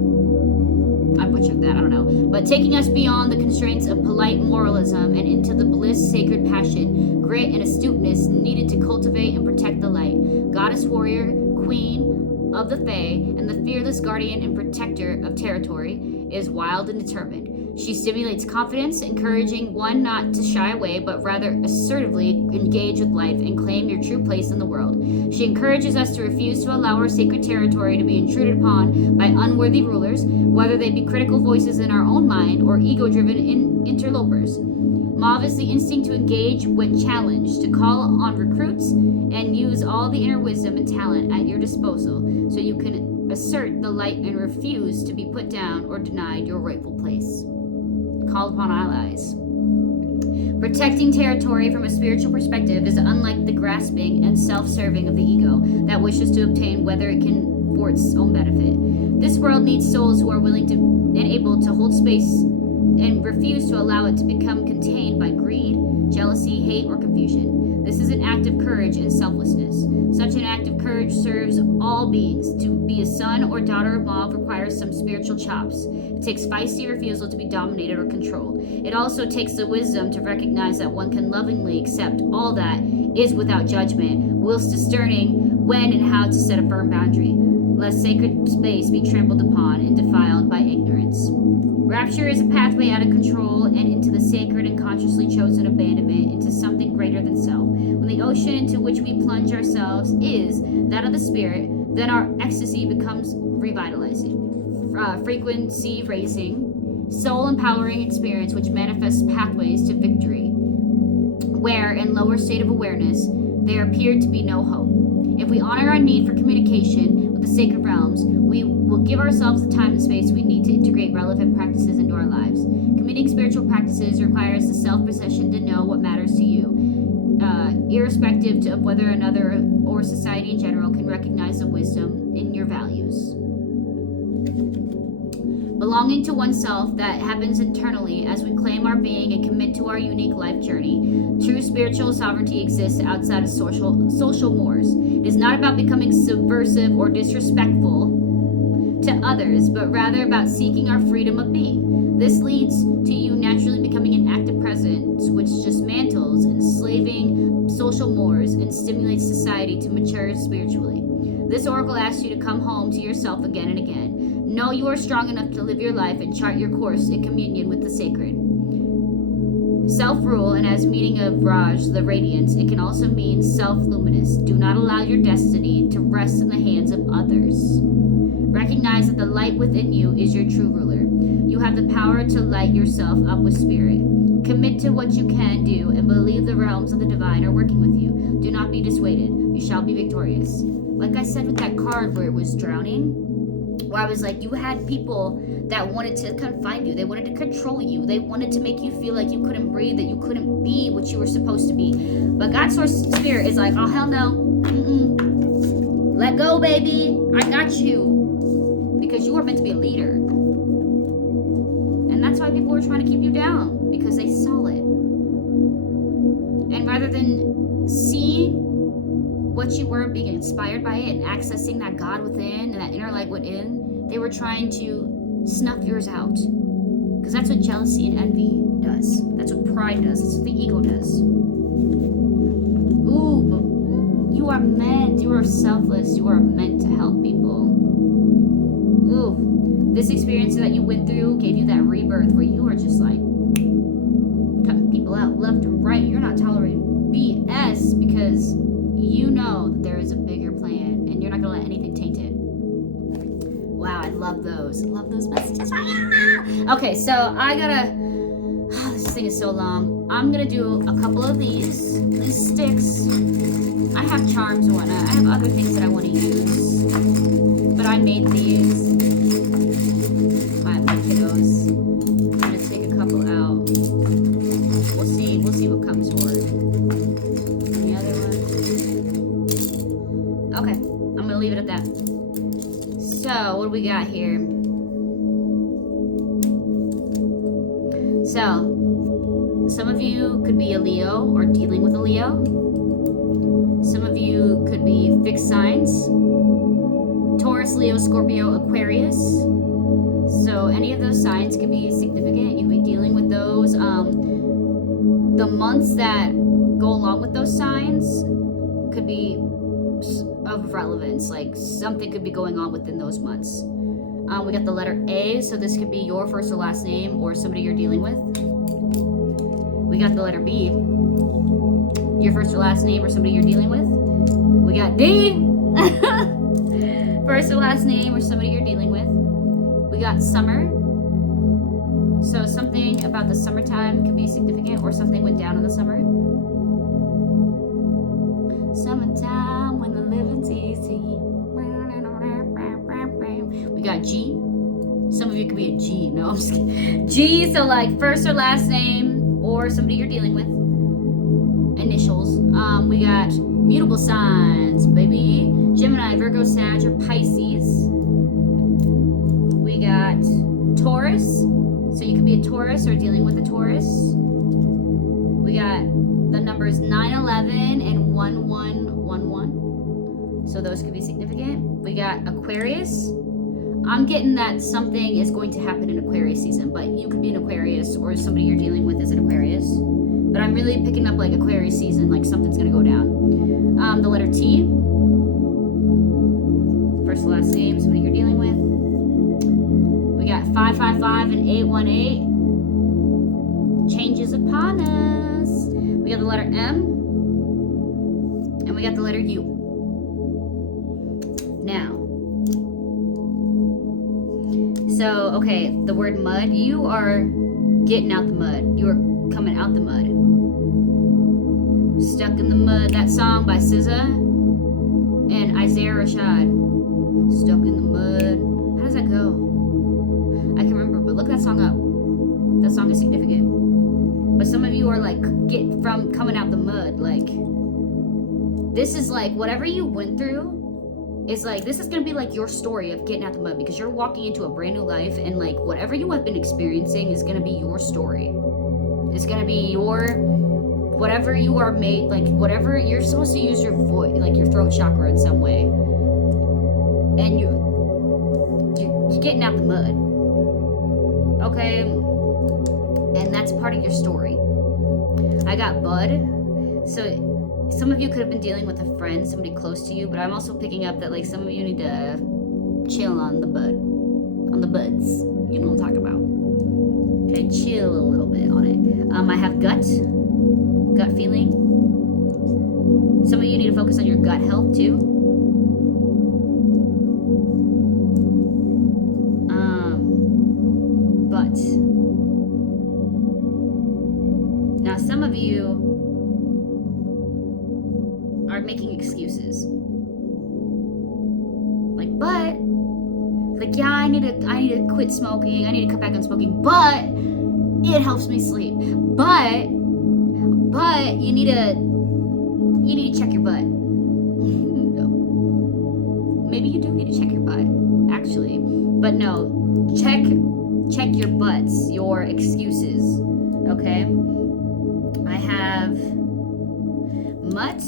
I butchered that, I don't know. But taking us beyond the constraints of polite moralism and into the bliss, sacred passion, grit, and astuteness needed to cultivate and protect the light. Goddess warrior, queen of the Fae, and the fearless guardian and protector of territory is wild and determined. She stimulates confidence, encouraging one not to shy away, but rather assertively engage with life and claim your true place in the world. She encourages us to refuse to allow our sacred territory to be intruded upon by unworthy rulers, whether they be critical voices in our own mind or ego-driven interlopers. Mauve is the instinct to engage when challenged, to call on recruits, and use all the inner wisdom and talent at your disposal so you can assert the light and refuse to be put down or denied your rightful place. Call upon allies. Protecting territory from a spiritual perspective is unlike the grasping and self-serving of the ego that wishes to obtain whether it can for its own benefit. This world needs souls who are willing to and able to hold space and refuse to allow it to become contained by greed, jealousy, hate, or confusion. This is an act of courage and selflessness. Such an act of courage serves all beings. To be a son or daughter of Mav requires some spiritual chops. It takes feisty refusal to be dominated or controlled. It also takes the wisdom to recognize that one can lovingly accept all that is without judgment, whilst discerning when and how to set a firm boundary, lest sacred space be trampled upon and defiled by ignorance. Rapture is a pathway out of control and into the sacred and consciously chosen abandonment into something greater than self. When the ocean into which we plunge ourselves is that of the spirit, then our ecstasy becomes revitalizing, frequency raising, soul empowering experience which manifests pathways to victory, where in lower state of awareness there appeared to be no hope. If we honor our need for communication with the sacred realms, we will give ourselves the time and space we need to integrate relevant practices into our lives. Committing spiritual practices requires the self-possession to know what matters to you, irrespective of whether another or society in general can recognize the wisdom in your values. Belonging to oneself that happens internally as we claim our being and commit to our unique life journey. True spiritual sovereignty exists outside of social mores. It is not about becoming subversive or disrespectful to others, but rather about seeking our freedom of being. This leads to you naturally becoming an active presence which dismantles enslaving social mores and stimulates society to mature spiritually. This oracle asks you to come home to yourself again and again. Know you are strong enough to live your life and chart your course in communion with the sacred. Self-rule, and as meaning of Raj, the radiance, it can also mean self-luminous. Do not allow your destiny to rest in the hands of others. Recognize that the light within you is your true ruler. You have the power to light yourself up with spirit. Commit to what you can do and believe the realms of the divine are working with you. Do not be dissuaded. You shall be victorious. Like I said with that card where it was drowning, where I was like, you had people that wanted to confine you. They wanted to control you. They wanted to make you feel like you couldn't breathe, that you couldn't be what you were supposed to be. But God's source spirit is like, oh, hell no. Let go, baby. I got you. Because you are meant to be a leader. And that's why people were trying to keep you down, because they saw it. And rather than seeing what you were, being inspired by it and accessing that God within and that inner light within, they were trying to snuff yours out. Because that's what jealousy and envy does. That's what pride does. That's what the ego does. Ooh, you are meant, you are selfless, you are meant to help people. Ooh, this experience that you went through gave you that rebirth where you are just like cutting people out left and right. You're not tolerating BS because you know that there is a bigger plan and you're not going to let anything taint it. Wow, I love those. I love those messages. Okay, so I gotta... Oh, this thing is so long. I'm going to do a couple of these sticks. I have charms and whatnot. I have other things that I want to use. But I made these. My kiddos. I'm going to take a couple out. We'll see what comes forward. Any other ones? Okay, I'm going to leave it at that. So, what do we got here? So, some of you could be a Leo or dealing with a Leo. Some of you could be fixed signs. Taurus, Leo, Scorpio, Aquarius. So any of those signs could be significant. You could be dealing with those. The months that go along with those signs could be of relevance. Like something could be going on within those months. We got the letter A, so this could be your first or last name or somebody you're dealing with. We got the letter B, your first or last name or somebody you're dealing with. We got D, first or last name or somebody you're dealing with. We got summer, so something about the summertime could be significant or something went down in the summer. Summertime when the living's easy. We got G. Some of you could be a G. No, I'm just kidding. G, so like first or last name or somebody you're dealing with. Initials. We got mutable signs, baby. Gemini, Virgo, Sag, or Pisces. We got Taurus. So you could be a Taurus or dealing with a Taurus. We got the numbers 911 and 1111. So those could be significant. We got Aquarius. I'm getting that something is going to happen in Aquarius season, but you could be an Aquarius or somebody you're dealing with is an Aquarius. But I'm really picking up like Aquarius season, like something's gonna go down. The letter T. First and last name, somebody you're dealing with. We got 555 and 818. Change is upon us. We got the letter M. And we got the letter U. Now. So, okay, the word mud. You are getting out the mud. You are coming out the mud. Stuck in the Mud, that song by SZA and Isaiah Rashad. Stuck in the Mud. How does that go? I can remember, but look that song up. That song is significant. But some of you are like, get from coming out the mud. Like, this is like, whatever you went through is like, this is going to be like your story of getting out the mud, because you're walking into a brand new life, and like, whatever you have been experiencing is going to be your story. It's going to be your, whatever you are made, like whatever, you're supposed to use your voice, like your throat chakra in some way. And you're getting out the mud. Okay? And that's part of your story. I got Bud. So some of you could have been dealing with a friend, somebody close to you, but I'm also picking up that like some of you need to chill on the bud. On the buds. You know what I'm talking about. Okay, chill a little bit on it. I have gut feeling. Some of you need to focus on your gut health too. But now some of you are making excuses. Like, yeah, I need to quit smoking. I need to cut back on smoking, but it helps me sleep. But you need to check your butt. Maybe you do need to check your butt, actually. But no, check your butts, your excuses. Okay? I have mutt.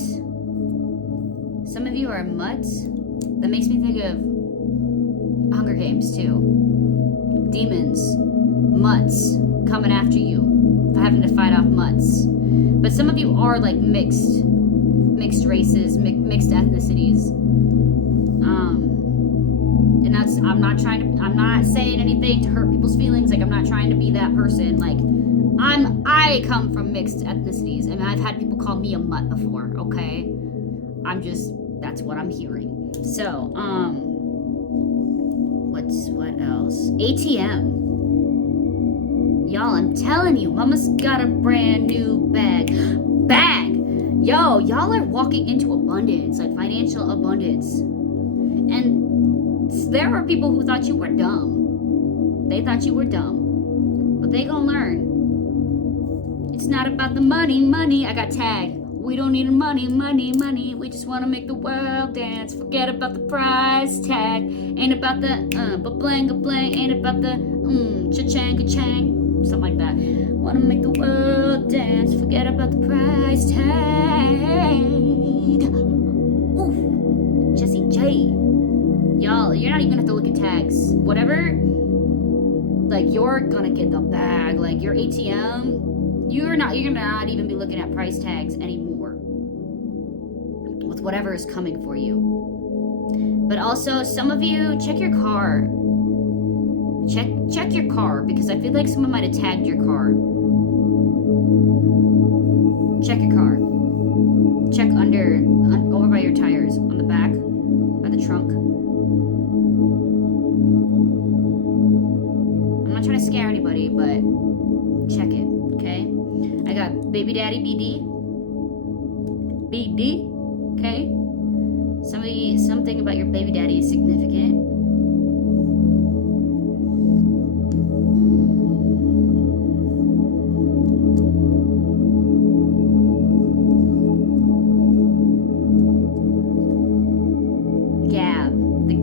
Some of you are mutt. That makes me think of Hunger Games too. Demons, mutts coming after you, having to fight off mutts. But some of you are like mixed races, mixed ethnicities. And that's, I'm not saying anything to hurt people's feelings. Like, I'm not trying to be that person. Like, I come from mixed ethnicities, and I've had people call me a mutt before. Okay, that's what I'm hearing. So, what else? ATM. Y'all, I'm telling you, Mama's got a brand new bag. Yo, y'all are walking into abundance, like financial abundance. And there were people who thought you were dumb. They thought you were dumb. But they gonna learn. It's not about the money. I got tagged. We don't need money. We just want to make the world dance. Forget about the price tag. Ain't about the ba-blang. Ain't about the cha-chang. Something like that. Want to make the world dance. Forget about the price tag. Oof. Jesse J. Y'all, you're not even gonna have to look at tags. Whatever, like, you're gonna get the bag. Like, your ATM, you're gonna not even be looking at price tags anymore with whatever is coming for you. But also, some of you, check your car. Check your car, because I feel like someone might have tagged your car. Check your car. Check over by your tires, on the back, by the trunk. I'm not trying to scare anybody, but check it, okay? I got baby daddy BD, okay? Something about your baby daddy is significant.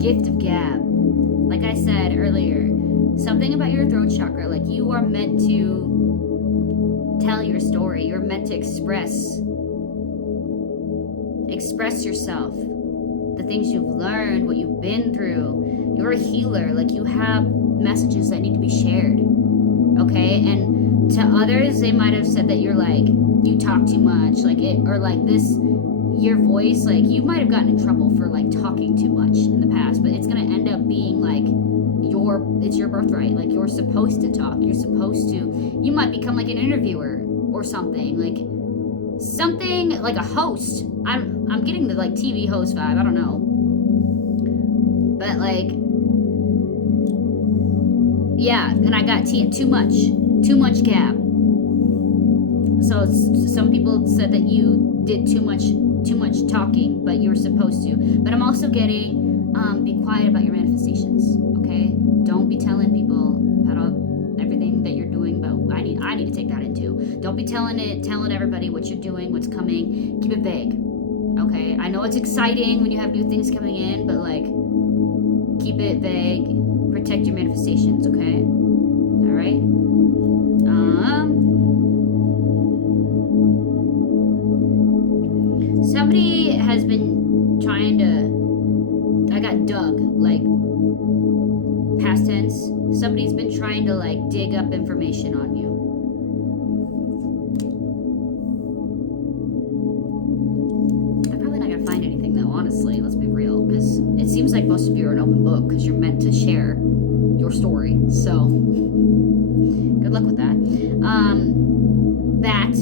gift of gab. Like I said earlier, something about your throat chakra, like you are meant to tell your story. You're meant to express yourself, the things you've learned, what you've been through. You're a healer. Like you have messages that need to be shared. Okay? And to others, they might have said that you're like, you talk too much, like it, or like this, your voice, like you might have gotten in trouble for like talking too much in the past, but it's gonna end up being like it's your birthright. Like you're supposed to talk. You're supposed to. You might become like an interviewer or something like a host. I'm getting the like TV host vibe. I don't know, but like yeah. And I got too much gab. So some people said that you did too much talking, but you were supposed to. But I'm also getting be quiet about your manifestations. Okay, don't be telling people about everything that you're doing. But I need to take that into. Don't be telling everybody what you're doing, what's coming. Keep it vague. Okay, I know it's exciting when you have new things coming in, but like keep it vague. Protect your manifestations. Okay, all right. Somebody has been trying to. I got dug, like past tense. Somebody's been trying to like dig up information on you. They're probably not gonna find anything though, honestly. Let's be real, because it seems like most of you are an open book because you're meant to share your story. So good luck with that. Bat.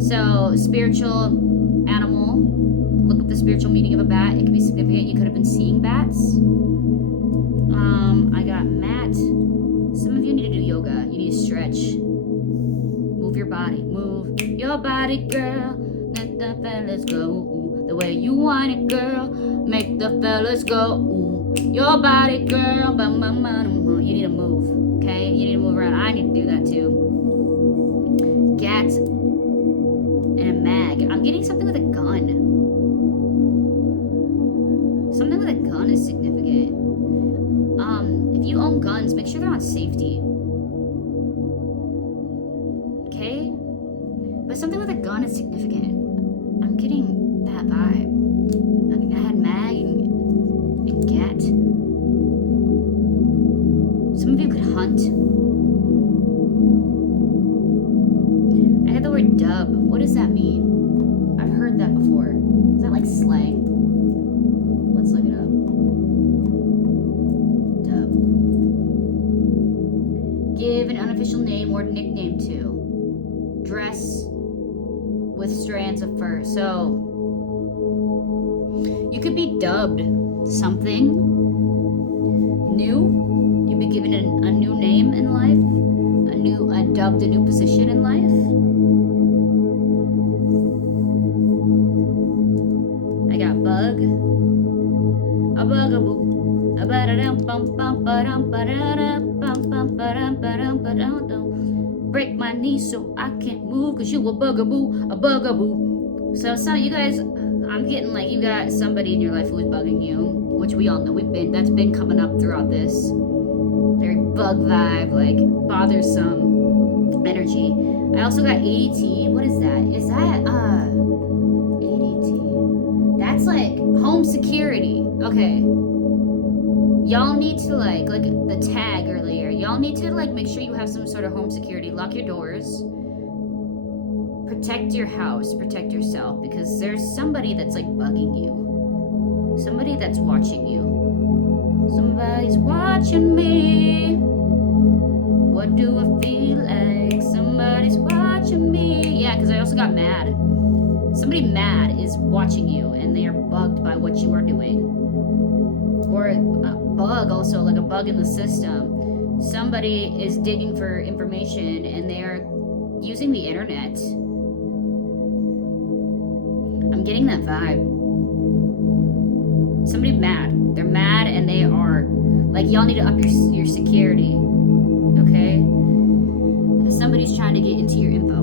So spiritual animal. Look up the spiritual meaning of a bat. It could be significant. You could have been seeing bats. I got mat. Some of you need to do yoga. You need to stretch. Move your body. Move your body, girl. Let the fellas go. The way you want it, girl. Make the fellas go. Your body, girl. You need to move. Okay? You need to move around. I need to do that too. Gat and a mag. I'm getting something with a gun. Something with a gun is significant. If you own guns, make sure they're on safety. Okay? But something with a gun is significant. I'm getting that vibe. I had mag and gat. Some of you could hunt. I had the word dub. What does that mean? I've heard that before. Is that like slang? Let's look it up. Dub. Give an unofficial name or nickname to. Dress with strands of fur. So you could be dubbed something new. You'd be given a new name in life. Dubbed a new position in life. I got bug. A bugaboo. A break my knee so I can't move, cause you a bugaboo, a bugaboo. So some of you guys, I'm getting like you got somebody in your life who is bugging you, which we all know that's been coming up throughout this. Very bug vibe, like bothersome energy. I also got ADT. What is that? Is that ADT? That's like home security. Okay. Y'all need to like the tag earlier. Y'all need to like make sure you have some sort of home security. Lock your doors. Protect your house. Protect yourself, because there's somebody that's like bugging you. Somebody that's watching you. Somebody's watching me. What do I feel like? Somebody's watching me. Yeah, because I also got mad. Somebody mad is watching you, and they are bugged by what you are doing. Or a bug, also like a bug in the system. Somebody is digging for information, and they are using the internet. I'm getting that vibe. Somebody mad. They're mad, and they are like, y'all need to up your security. Okay? Because somebody's trying to get into your info.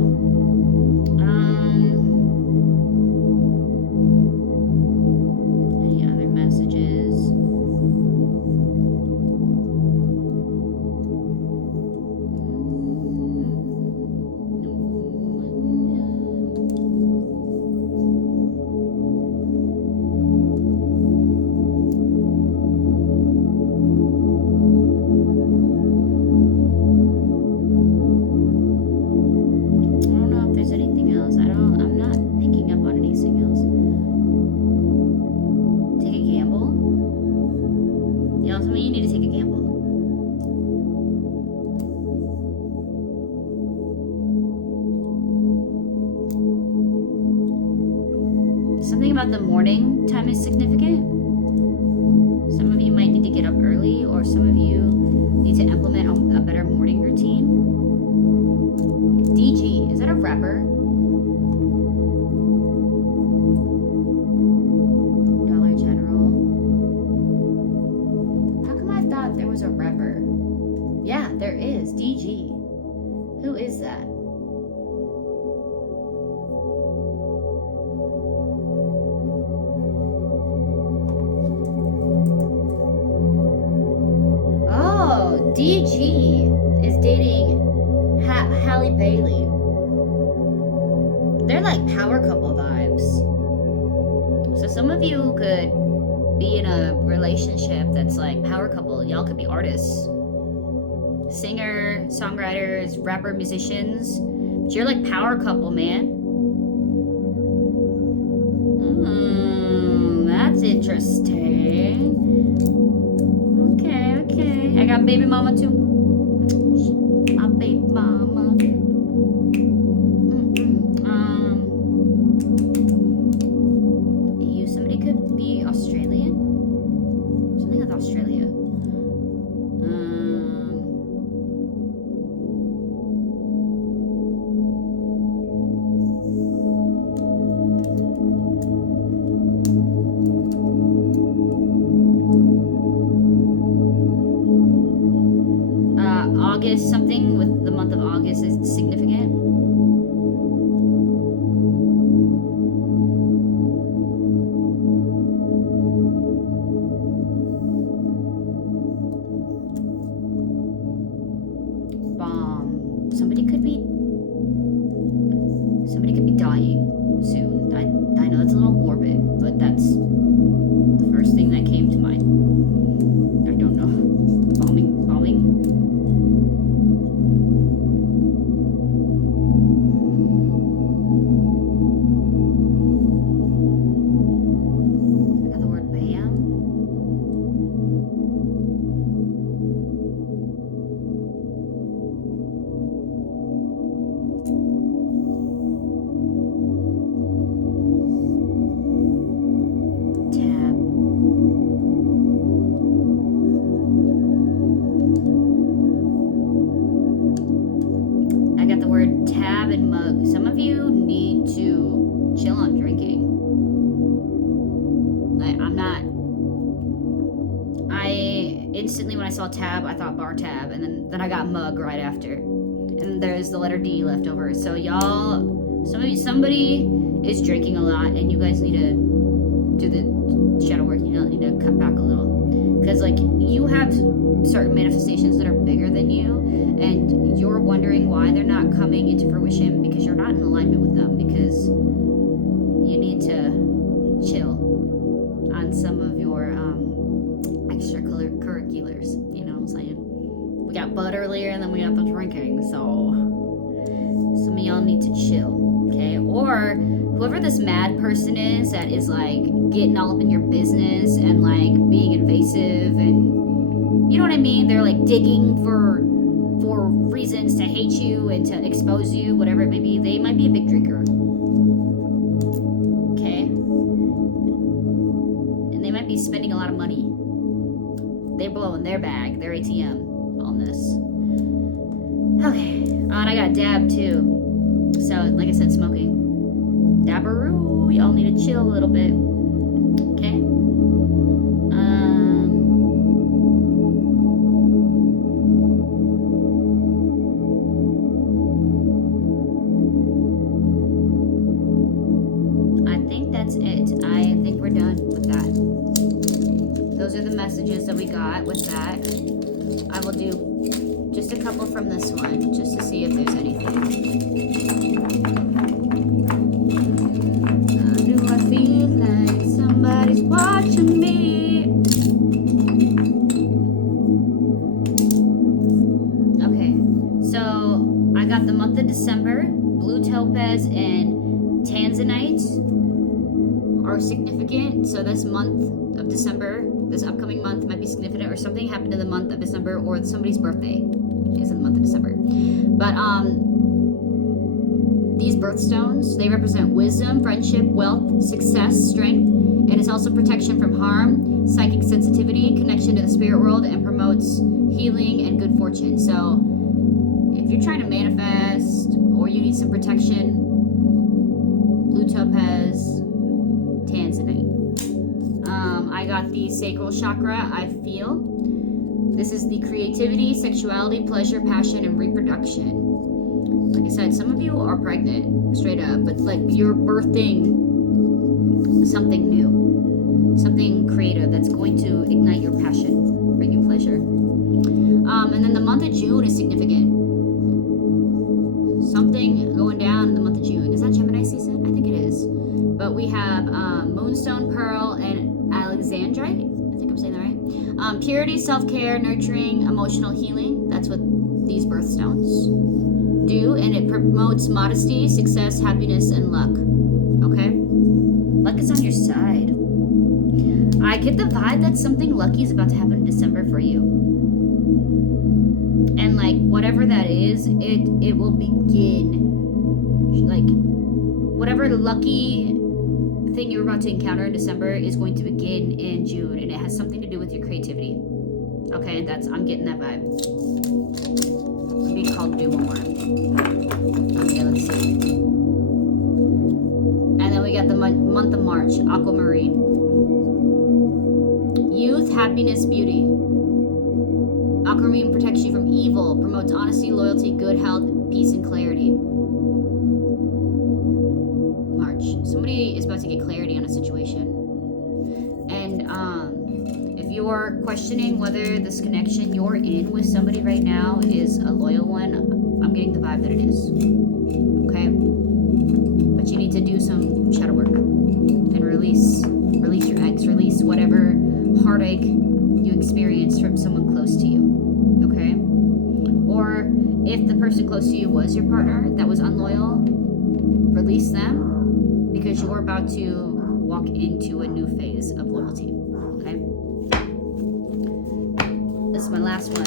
Any other messages? Something about the morning time is significant. Some of you might need to get up early, or some of you need to implement a better morning routine. DG, is that a rapper? Dollar General. How come I thought there was a rapper? Yeah, there is. DG. Who is that? DG is dating Halle Bailey. They're like power couple vibes. So some of you could be in a relationship that's like power couple. Y'all could be artists, singer, songwriters, rapper, musicians. But you're like power couple, man. That's interesting. Okay. I got baby mama too. My baby mama. Somebody could be Australian. Something with Australia. August, something with the month of August is significant. Bomb. Somebody could be dying soon. I know that's a little morbid, but that's the first thing that came to mind. I don't know. Bombing. Instantly when I saw tab, I thought bar tab, and then I got mug right after, and there's the letter D left over. So y'all, somebody is drinking a lot, and you guys need to do the shadow work. You need to cut back a little, because like you have certain manifestations that are bigger than you, and you're wondering why they're not coming into fruition because you're not in alignment with them, because you need to chill on some of your extracurriculars, you know what I'm saying? We got bud earlier, and then we got the drinking, so some of y'all need to chill, okay? Or whoever this mad person is that is like getting all up in your business and like being invasive, and you know what I mean? They're like digging for reasons to hate you and to expose you, whatever it may be. They might be a big drinker, okay? And they might be spending a lot of money. They're blowing their bag, their ATM on this. Okay. Oh, and I got dab too. So, like I said, smoking. Dabberoo. Y'all need to chill a little bit. Okay? I think that's it. I think we're done with that. Those are the messages that we got with that. I will do just a couple from this one, just to see if there's anything. How do I feel like somebody's watching me? Okay, so I got the month of December. Blue topaz and tanzanite are significant. So this month of December, this upcoming month might be significant, or something happened in the month of December, or somebody's birthday is in the month of December. But these birthstones, they represent wisdom, friendship, wealth, success, strength, and it's also protection from harm, psychic sensitivity, connection to the spirit world, and promotes healing and good fortune. So if you're trying to manifest or you need some protection, blue topaz, tanzanite. I got the sacral chakra, I feel. This is the creativity, sexuality, pleasure, passion, and reproduction. Like I said, some of you are pregnant, straight up, but like you're birthing something new, something creative that's going to ignite your passion, bring you pleasure. And then the month of June is significant. Something going down in the month of June. Is that Gemini season? I think it is. But we have moonstone, pearl, and alexandrite. I think I'm saying that right. Purity, self-care, nurturing, emotional healing. That's what these birthstones do, and it promotes modesty, success, happiness, and luck. Okay? Luck is on your side. I get the vibe that something lucky is about to happen in December for you. And like whatever that is, it will begin. Like whatever lucky thing you're about to encounter in December is going to begin in June, and it has something to do with your creativity. Okay, I'm getting that vibe. I'm being called to do one more. Okay, let's see. And then we got the month of March, aquamarine. Youth, happiness, beauty. Aquamarine protects you from evil, promotes honesty, loyalty, good health, peace, and clarity. March. Somebody is about to get clarity on a situation. And if you're questioning whether this connection you're in with somebody right now is a loyal one, I'm getting the vibe that it is. Okay? But you need to do some shadow work and release your ex, release whatever heartache you experienced from someone close to you. Okay? Or if the person close to you was your partner that was unloyal, release them, because you're about to walk into a new phase of loyalty. Okay? This is my last one.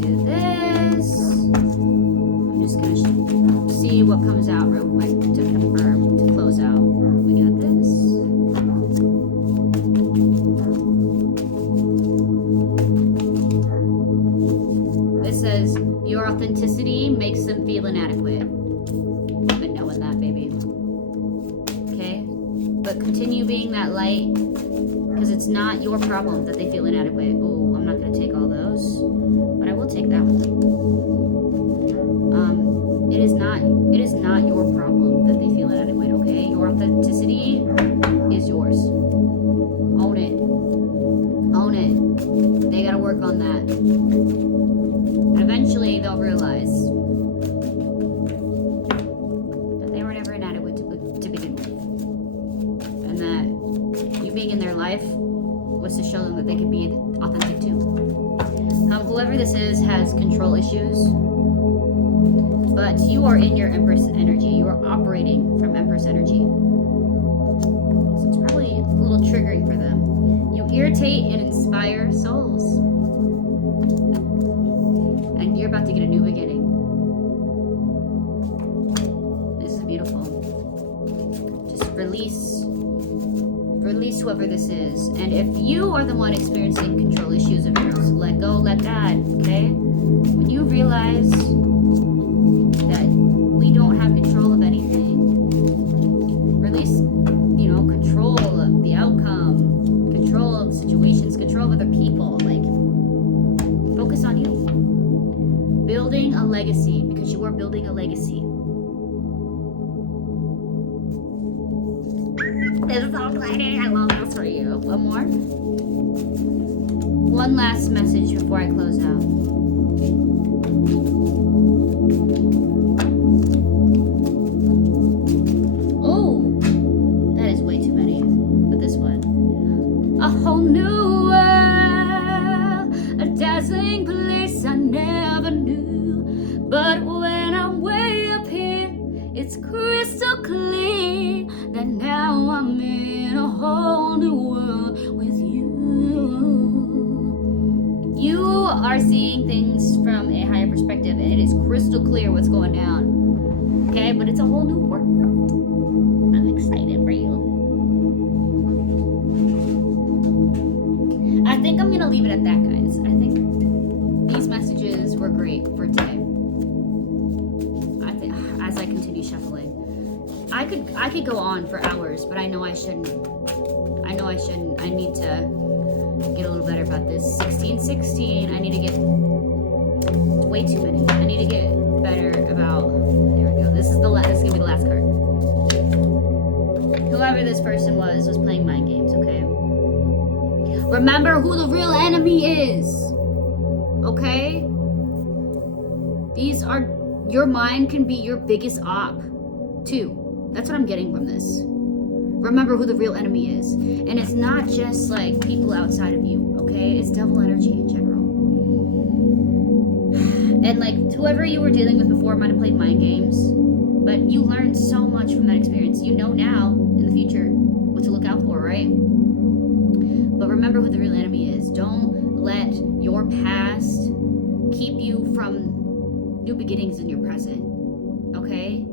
Do this. I'm just gonna see what comes out real quick to confirm, to close out. We got this. This says, your authenticity makes them feel inadequate. I've been knowing that, baby. Okay? But continue being that light, because it's not your problem that they feel inadequate. Oh, I'm not going to take all those, but I will take that one. It is not your problem that they feel inadequate, okay? Your authenticity is yours. Own it. Own it. They got to work on that. And eventually they'll realize that they were never inadequate to begin with. And that you being in their life was to show them that they could be authentic too. Whoever this is has control issues, but you are in your Empress energy. You are operating from Empress energy. So it's probably a little triggering for them. You irritate and inspire souls. And you're about to get a new beginning. This is beautiful. Just release whoever this is. And if you are the one experiencing control issues of yours, let go, let God, okay? When you realize that we don't have control of anything, release, control of the outcome, control of situations, control of other people. Like, focus on you. Building a legacy, because you are building a legacy. This is so exciting. I love this for you. One more. One last message before I close out. Oh, that is way too many. But this one. A whole new world, a dazzling place I never knew. But when I'm way up here, it's crystal clear that now I'm in a whole new world with you. You are seeing things crystal clear what's going down. Okay, but it's a whole new world. I'm excited for you. I think I'm gonna leave it at that, guys. I think these messages were great for today. I think as I continue shuffling, I could go on for hours, but I know I shouldn't. I need to get a little better about this. 1616. I need to get way too many. I need to get better about. There we go. This is gonna be the last card. Whoever this person was playing mind games. Okay. Remember who the real enemy is. Okay. Your mind can be your biggest op, too. That's what I'm getting from this. Remember who the real enemy is. And it's not just like people outside of you, okay? It's devil energy in general. And like whoever you were dealing with before might have played mind games, but you learned so much from that experience. You know now, in the future, what to look out for, right? But remember who the real enemy is. Don't let your past keep you from new beginnings in your present, okay?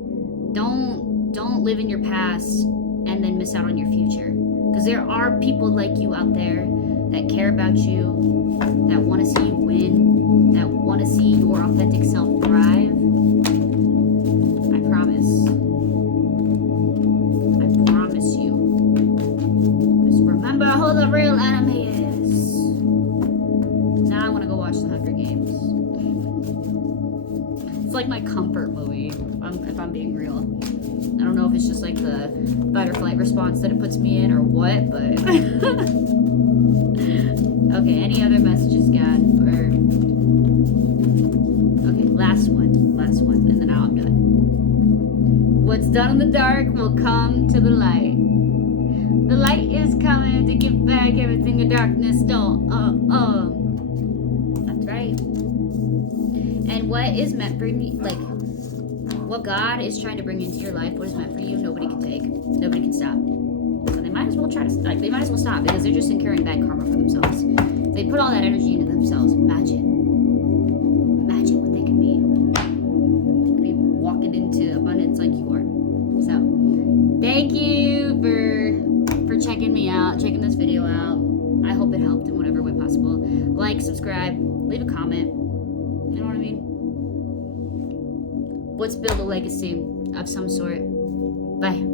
Don't live in your past and then miss out on your future. Because there are people like you out there that care about you, that want to see you win, that want to see your authentic self thrive. I promise. I promise you. Just remember who the real enemy is. Now I want to go watch The Hunger Games. It's like my comfort movie, if I'm being real. I don't know if it's just like the fight or flight response that it puts me in or what, but okay, any other messages, God? Or okay, last one, and then now I'm done. What's done in the dark will come to the light. The light is coming to give back everything the darkness stole. That's right. And what is meant for me, like what God is trying to bring into your life, what is meant for you, nobody can take. Nobody can stop. So they might as well they might as well stop because they're just incurring bad karma for themselves. They put all that energy into themselves. Imagine what they can be. They could be walking into abundance like you are. So, thank you for checking me out, checking this video out. I hope it helped in whatever way possible. Like, subscribe, leave a comment. You know what I mean? Let's build a legacy of some sort. Bye.